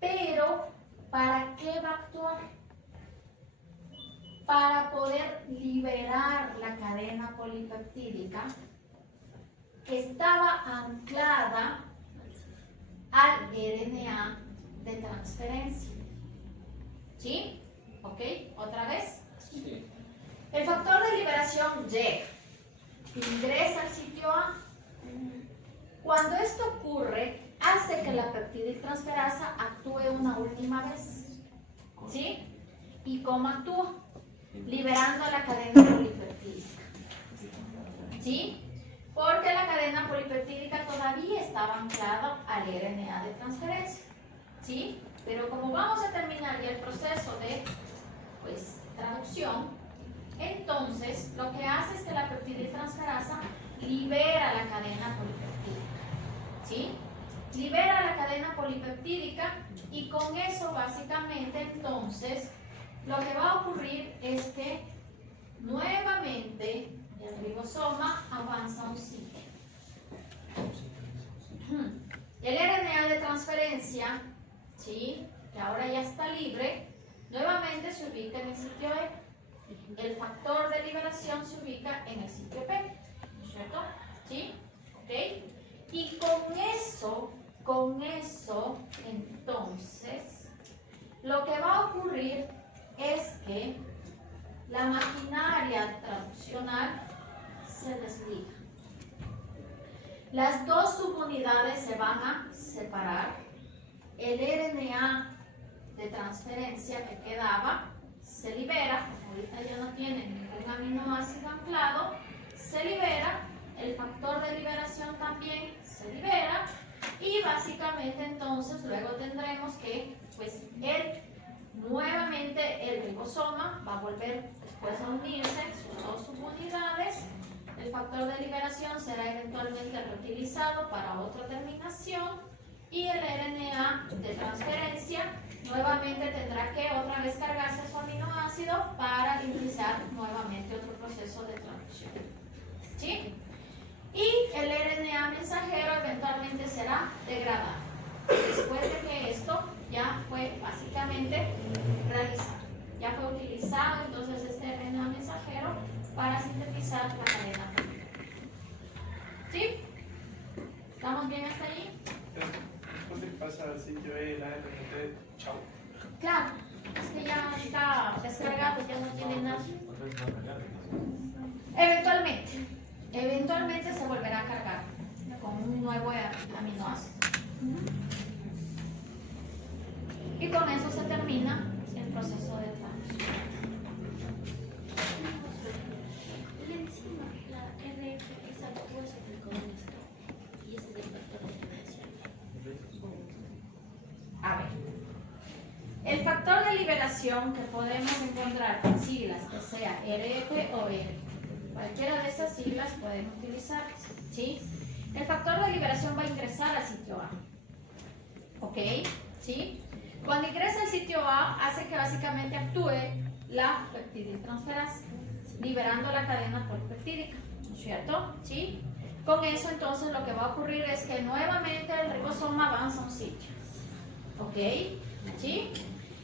Pero, ¿para qué va a actuar? Para poder liberar la cadena polipeptídica estaba anclada al RNA de transferencia. ¿Sí? ¿Ok? ¿Otra vez? Sí. El factor de liberación llega, ingresa al sitio A. Cuando esto ocurre, hace que la peptidiltransferasa actúe una última vez. ¿Sí? ¿Y cómo actúa? Liberando la cadena polipeptídica. ¿Sí? Porque la cadena polipeptídica todavía estaba anclada al RNA de transferencia. ¿Sí? Pero como vamos a terminar ya el proceso de traducción, entonces lo que hace es que la peptidiltransferasa libera la cadena polipeptídica. ¿Sí? Libera la cadena polipeptídica y con eso básicamente entonces lo que va a ocurrir es que nuevamente el ribosoma avanza un sitio. El RNA de transferencia, ¿sí?, que ahora ya está libre, nuevamente se ubica en el sitio E. El factor de liberación se ubica en el sitio P, ¿cierto? ¿Sí? ¿Ok? Y con eso, entonces, lo que va a ocurrir es que la maquinaria traduccional se desliga. Las dos subunidades se van a separar. El RNA de transferencia que quedaba se libera, ahorita ya no tiene ningún aminoácido anclado, se libera, el factor de liberación también se libera y básicamente entonces luego tendremos que nuevamente el ribosoma va a volver después a unirse sus dos subunidades. El factor de liberación será eventualmente reutilizado para otra terminación y el RNA de transferencia nuevamente tendrá que otra vez cargarse su aminoácido para iniciar nuevamente otro proceso de traducción. ¿Sí? Y el RNA mensajero eventualmente será degradado después de que esto ya fue básicamente realizado. Ya fue utilizado entonces este RNA mensajero para sintetizar la cadena. ¿Sí? ¿Estamos bien hasta allí? Después de que pasa al sitio E, la RNT, chao. Claro, es que ya está descargado, ya no tiene nada. Eventualmente se volverá a cargar con un nuevo aminoácido. Y con eso se termina el proceso de traducción. La enzima, la RF, esa actúa sobre el codonestal y ese es el factor de liberación. A ver, el factor de liberación que podemos encontrar en siglas, que sea RF o R, cualquiera de esas siglas pueden utilizarse, ¿sí? El factor de liberación va a ingresar al sitio A, ¿ok? ¿Sí? Cuando ingresa al sitio A, hace que básicamente actúe la peptidiltransferasa, liberando la cadena polipeptídica, ¿no es cierto? ¿Sí? Con eso entonces lo que va a ocurrir es que nuevamente el ribosoma avanza a un sitio, ¿ok? ¿Sí?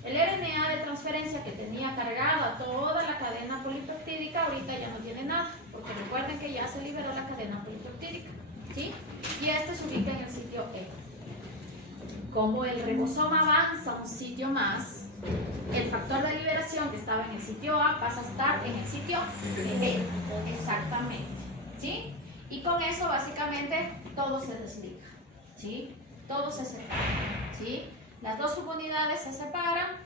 El RNA de transferencia que tenía cargada toda la cadena polipeptídica ahorita ya no tiene nada, porque recuerden que ya se liberó la cadena polipeptídica, ¿sí? Y este se ubica en el sitio E. Como el ribosoma avanza un sitio más, el factor de liberación que estaba en el sitio A pasa a estar en el sitio B. Exactamente, ¿sí? Y con eso básicamente todo se desliga, ¿sí? Todo se separa, ¿sí? Las dos subunidades se separan,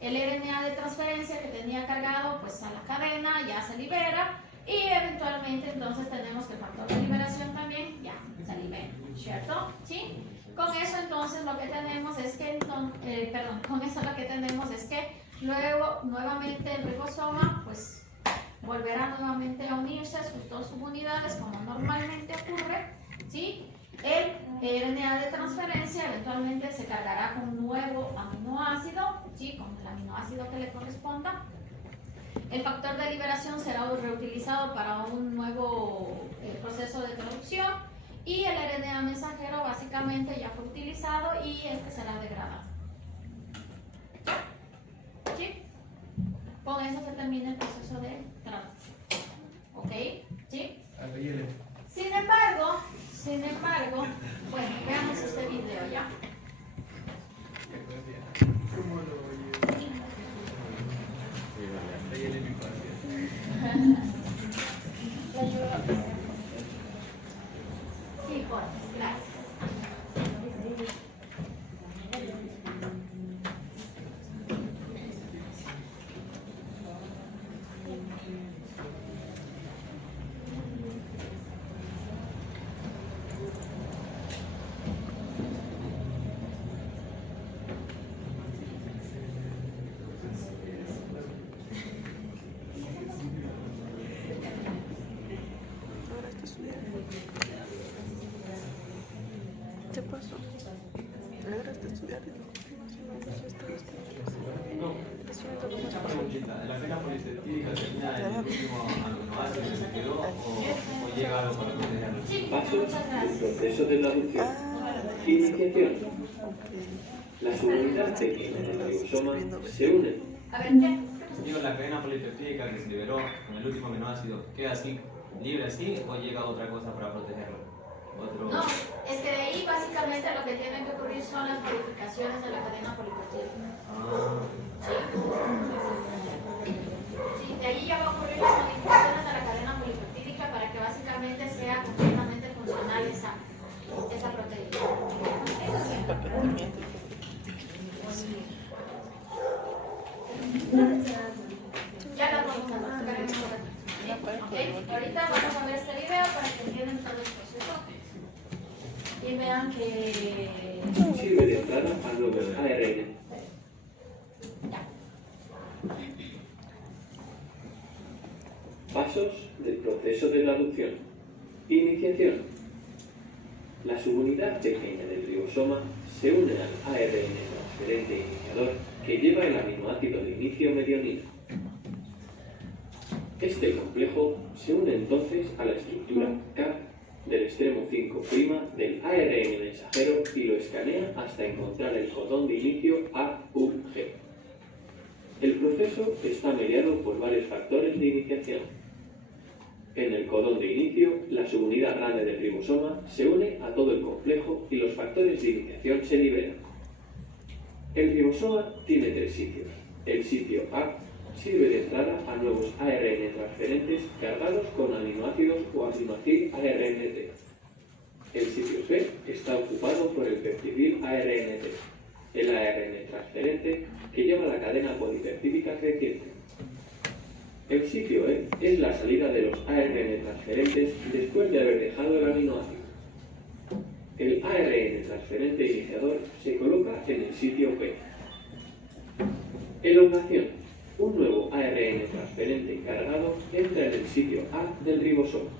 el RNA de transferencia que tenía cargado pues a la cadena ya se libera y eventualmente entonces tenemos que el factor de liberación también ya se libera, ¿cierto? ¿Sí? Con eso entonces lo que tenemos es que, luego nuevamente el ribosoma pues volverá nuevamente a unirse a sus dos subunidades como normalmente ocurre, ¿sí? El RNA de transferencia eventualmente se cargará con un nuevo aminoácido, ¿sí?, con el aminoácido que le corresponda. El factor de liberación será reutilizado para un nuevo proceso de traducción y el RNA mensajero básicamente ya fue utilizado y este será degradado. ¿Sí? Con eso se termina el proceso de traducción. ¿Ok? ¿Sí? Sin embargo, llega algo para protegerlo. Sí, Pasos muchas del gracias. proceso de traducción. Iniciación. La subunidad pequeña del ribosoma se unen. A ver, ¿qué? Digo, la cadena polipeptídica que se liberó con el último aminoácido, ¿queda así, libre así o llega otra cosa para protegerlo? Otro... No, es que de ahí básicamente lo que tiene que ocurrir son las modificaciones de la cadena polipeptídica. Ah, Sí, de ahí ya va a ocurrir las modificaciones de la cadena polipeptídica para que básicamente sea completamente funcional esa proteína. Eso sí. Ya las vamos a tocar en un momento. ¿Sí? ¿Ok? Ahorita vamos a ver este video para que entiendan todo el proceso. Y vean que... Sirve de entrada a nuevos ARN. Pasos del proceso de traducción. Iniciación. La subunidad pequeña del ribosoma se une al ARN transferente iniciador que lleva el aminoácido de inicio medionina. Este complejo se une entonces a la estructura CAP del extremo 5' del ARN mensajero y lo escanea hasta encontrar el codón de inicio AUG. El proceso está mediado por varios factores de iniciación. En el codón de inicio, la subunidad grande del ribosoma se une a todo el complejo y los factores de iniciación se liberan. El ribosoma tiene tres sitios. El sitio A sirve de entrada a nuevos ARN transferentes cargados con aminoácidos o aminoacil ARNT. El sitio C está ocupado por el peptidil ARNT, el ARN transferente que lleva la cadena polipeptídica creciente. El sitio E es la salida de los ARN transferentes después de haber dejado el aminoácido. El ARN transferente iniciador se coloca en el sitio P. Elongación. Un nuevo ARN transferente cargado entra en el sitio A del ribosoma.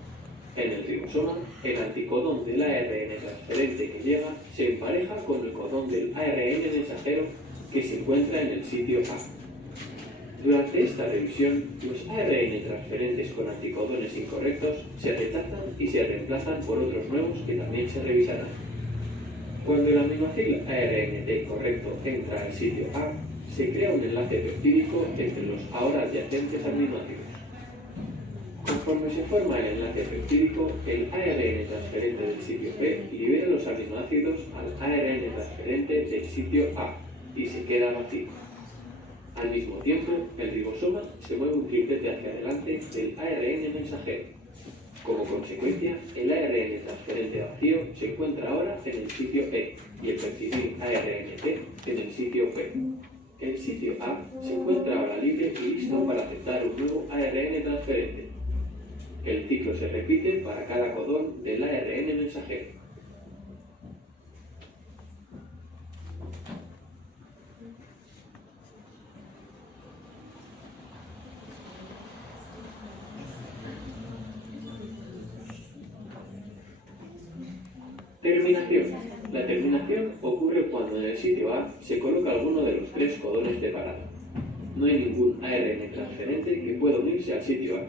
En el ribosoma, el anticodón del ARN transferente que llega se empareja con el codón del ARN mensajero que se encuentra en el sitio A. Durante esta revisión, los ARN transferentes con anticodones incorrectos se rechazan y se reemplazan por otros nuevos que también se revisarán. Cuando el aminoácido ARNT correcto entra al sitio A, se crea un enlace peptídico entre los ahora adyacentes aminoácidos. Conforme se forma el enlace peptídico, el ARN transferente del sitio P libera los aminoácidos al ARN transferente del sitio A y se queda vacío. Al mismo tiempo, el ribosoma se mueve un triplete hacia adelante del ARN mensajero. Como consecuencia, el ARN transferente vacío se encuentra ahora en el sitio E y el peptidil ARNT en el sitio P. El sitio A se encuentra ahora libre y listo para aceptar un nuevo ARN transferente. El ciclo se repite para cada codón del ARN mensajero. Terminación. La terminación ocurre cuando en el sitio A se coloca alguno de los tres codones de parada. No hay ningún ARN transferente que pueda unirse al sitio A,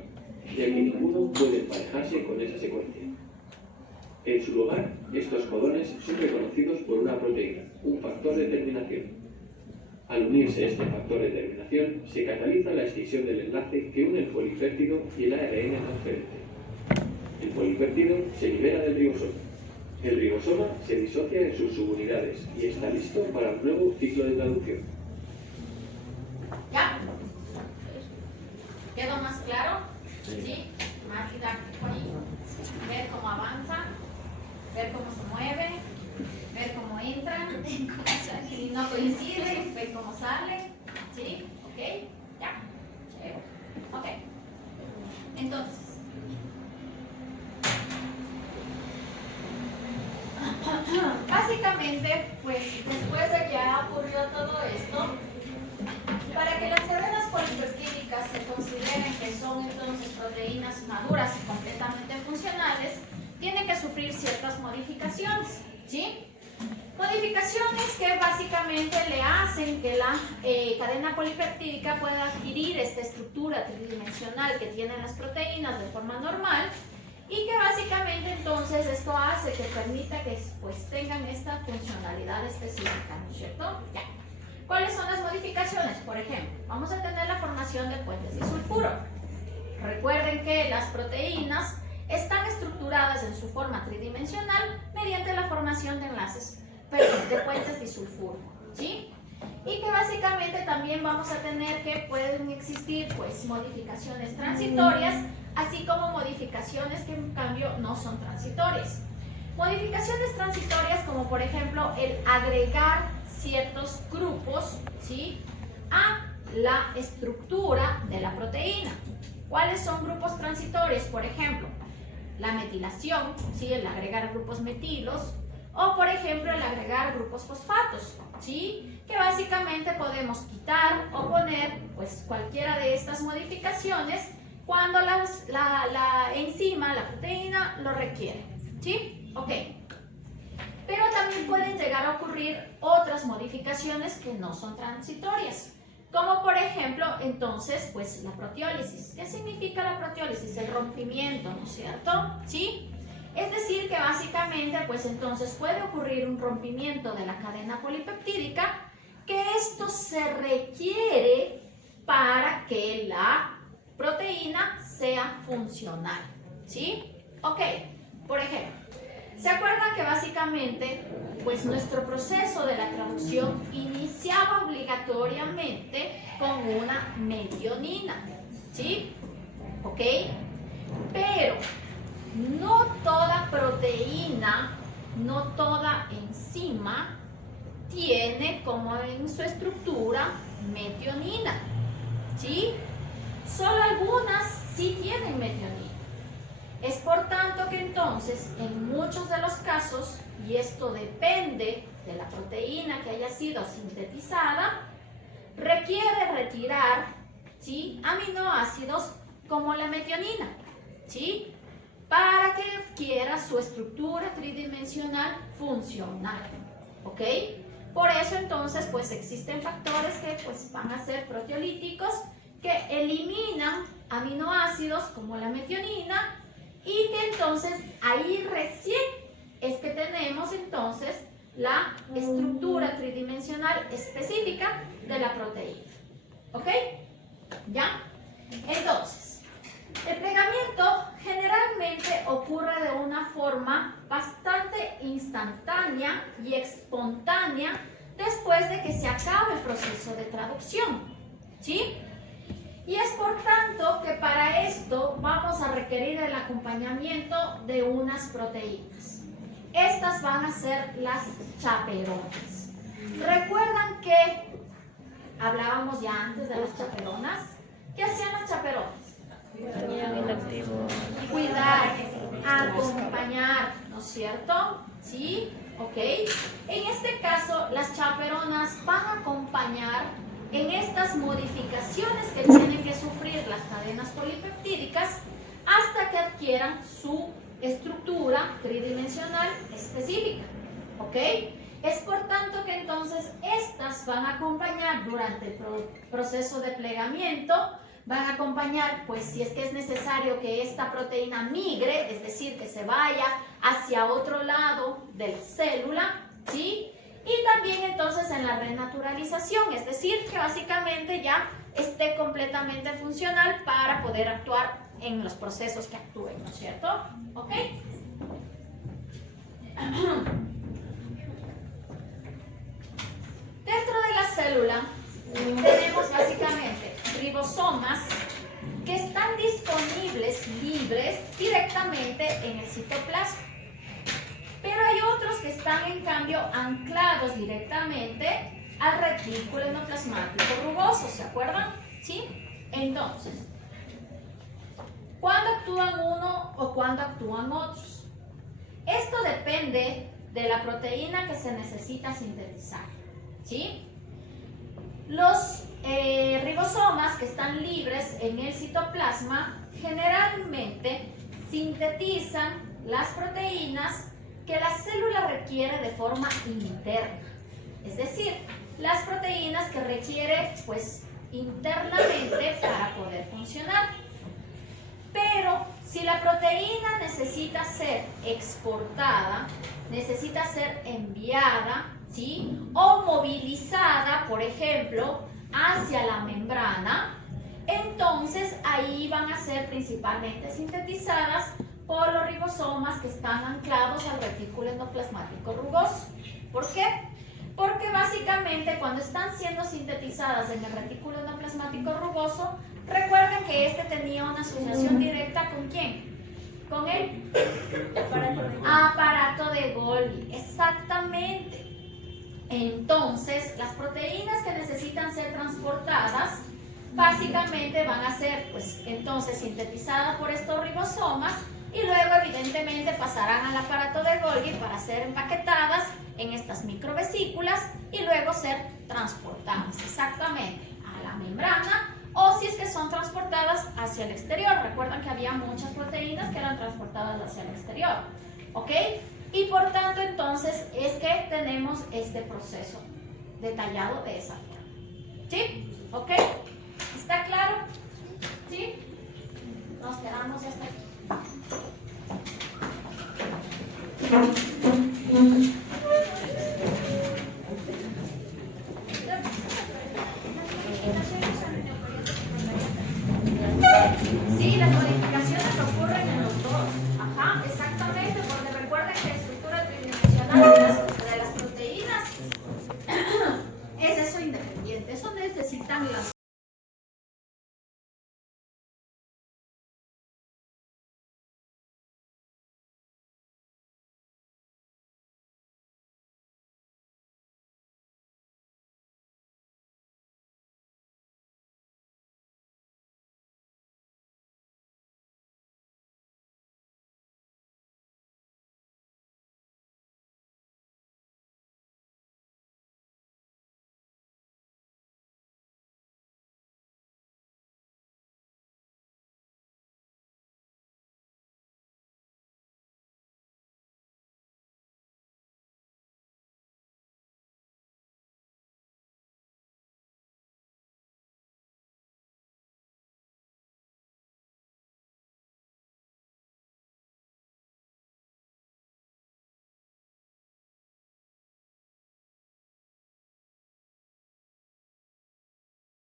ya que ninguno puede emparejarse con esa secuencia. En su lugar, estos codones son reconocidos por una proteína, un factor de terminación. Al unirse este factor de terminación, se cataliza la extinción del enlace que une el polipéptido y el ARN transferente. El polipéptido se libera del ribosoma. El ribosoma se disocia en sus subunidades y está listo para un nuevo ciclo de traducción. ¿Ya? ¿Quedó más claro? ¿Sí? Más didáctico ahí. Ver cómo avanza, ver cómo se mueve, ver cómo entra, si no coincide, ver cómo sale. ¿Sí? ¿Ok? ¿Ya? Ok. Entonces, básicamente, pues después de que ya ocurrió todo esto, para que las cadenas polipeptídicas se consideren que son entonces proteínas maduras y completamente funcionales, tienen que sufrir ciertas modificaciones, ¿sí? Modificaciones que básicamente le hacen que la cadena polipeptídica pueda adquirir esta estructura tridimensional que tienen las proteínas de forma normal y que entonces esto hace que permita que pues tengan esta funcionalidad específica, ¿no es cierto? Ya. ¿Cuáles son las modificaciones? Por ejemplo, vamos a tener la formación de puentes disulfuro. Recuerden que las proteínas están estructuradas en su forma tridimensional mediante la formación de enlaces, de puentes disulfuro, ¿sí? Y que básicamente también vamos a tener que pueden existir pues modificaciones transitorias, así como modificaciones que en cambio no son transitorias. Modificaciones transitorias como por ejemplo el agregar ciertos grupos, ¿sí?, a la estructura de la proteína. ¿Cuáles son grupos transitorios? Por ejemplo, la metilación, ¿sí?, el agregar grupos metilos, o por ejemplo el agregar grupos fosfatos, ¿sí?, que básicamente podemos quitar o poner pues cualquiera de estas modificaciones cuando la enzima, la proteína, lo requiere, ¿sí? Ok. Pero también pueden llegar a ocurrir otras modificaciones que no son transitorias, como por ejemplo, entonces, pues la proteólisis. ¿Qué significa la proteólisis? El rompimiento, ¿no es cierto? ¿Sí? Es decir, que básicamente, pues entonces puede ocurrir un rompimiento de la cadena polipeptídica, que esto se requiere para que la proteína sea funcional, ¿sí? Ok, por ejemplo, ¿se acuerdan que básicamente pues nuestro proceso de la traducción iniciaba obligatoriamente con una metionina, ¿sí? Ok, pero no toda proteína, no toda enzima tiene como en su estructura metionina, ¿sí? Solo algunas sí tienen metionina. Es por tanto que entonces en muchos de los casos, y esto depende de la proteína que haya sido sintetizada, requiere retirar, ¿sí?, aminoácidos como la metionina, ¿sí?, para que adquiera su estructura tridimensional funcional, ¿ok? Por eso entonces pues existen factores que pues van a ser proteolíticos que eliminan aminoácidos como la metionina, y que entonces ahí recién es que tenemos entonces la estructura tridimensional específica de la proteína, ¿ok? ¿Ya? Entonces, el plegamiento generalmente ocurre de una forma bastante instantánea y espontánea después de que se acabe el proceso de traducción, ¿sí? Y es por tanto que para esto vamos a requerir el acompañamiento de unas proteínas. Estas van a ser las chaperonas. ¿Recuerdan que hablábamos ya antes de las chaperonas? ¿Qué hacían las chaperonas? Cuidar, acompañar, ¿no es cierto? ¿Sí? Ok. En este caso, las chaperonas van a acompañar en estas modificaciones que tienen que sufrir las cadenas polipeptídicas hasta que adquieran su estructura tridimensional específica, ¿ok? Es por tanto que entonces estas van a acompañar durante el proceso de plegamiento, van a acompañar, pues si es que es necesario que esta proteína migre, es decir, que se vaya hacia otro lado de la célula, ¿sí? Y también entonces en la renaturalización, es decir, que básicamente ya esté completamente funcional para poder actuar en los procesos que actúen, ¿no es cierto? ¿Ok? Dentro de la célula tenemos básicamente ribosomas que están disponibles, libres, directamente en el citoplasma. Pero hay otros que están en cambio anclados directamente al retículo endoplasmático rugoso, ¿se acuerdan? ¿Sí? Entonces, ¿cuándo actúan uno o cuándo actúan otros? Esto depende de la proteína que se necesita sintetizar, ¿sí? Los ribosomas que están libres en el citoplasma generalmente sintetizan las proteínas que la célula requiere de forma interna, es decir, las proteínas que requiere pues internamente para poder funcionar. Pero si la proteína necesita ser exportada, necesita ser enviada, ¿sí? O movilizada, por ejemplo, hacia la membrana, entonces ahí van a ser principalmente sintetizadas por los ribosomas que están anclados al retículo endoplasmático rugoso. ¿Por qué? Porque básicamente cuando están siendo sintetizadas en el retículo endoplasmático rugoso, recuerden que este tenía una asociación directa ¿con quién? Con el aparato de Golgi, exactamente. Entonces, las proteínas que necesitan ser transportadas, básicamente van a ser, pues, entonces sintetizadas por estos ribosomas y luego, evidentemente, pasarán al aparato de Golgi para ser empaquetadas en estas microvesículas y luego ser transportadas, exactamente, a la membrana, o si es que son transportadas hacia el exterior. Recuerdan que había muchas proteínas que eran transportadas hacia el exterior, ¿ok? Y por tanto, entonces, es que tenemos este proceso detallado de esa forma. ¿Sí? ¿Ok? ¿Está claro? ¿Sí? Nos quedamos hasta aquí.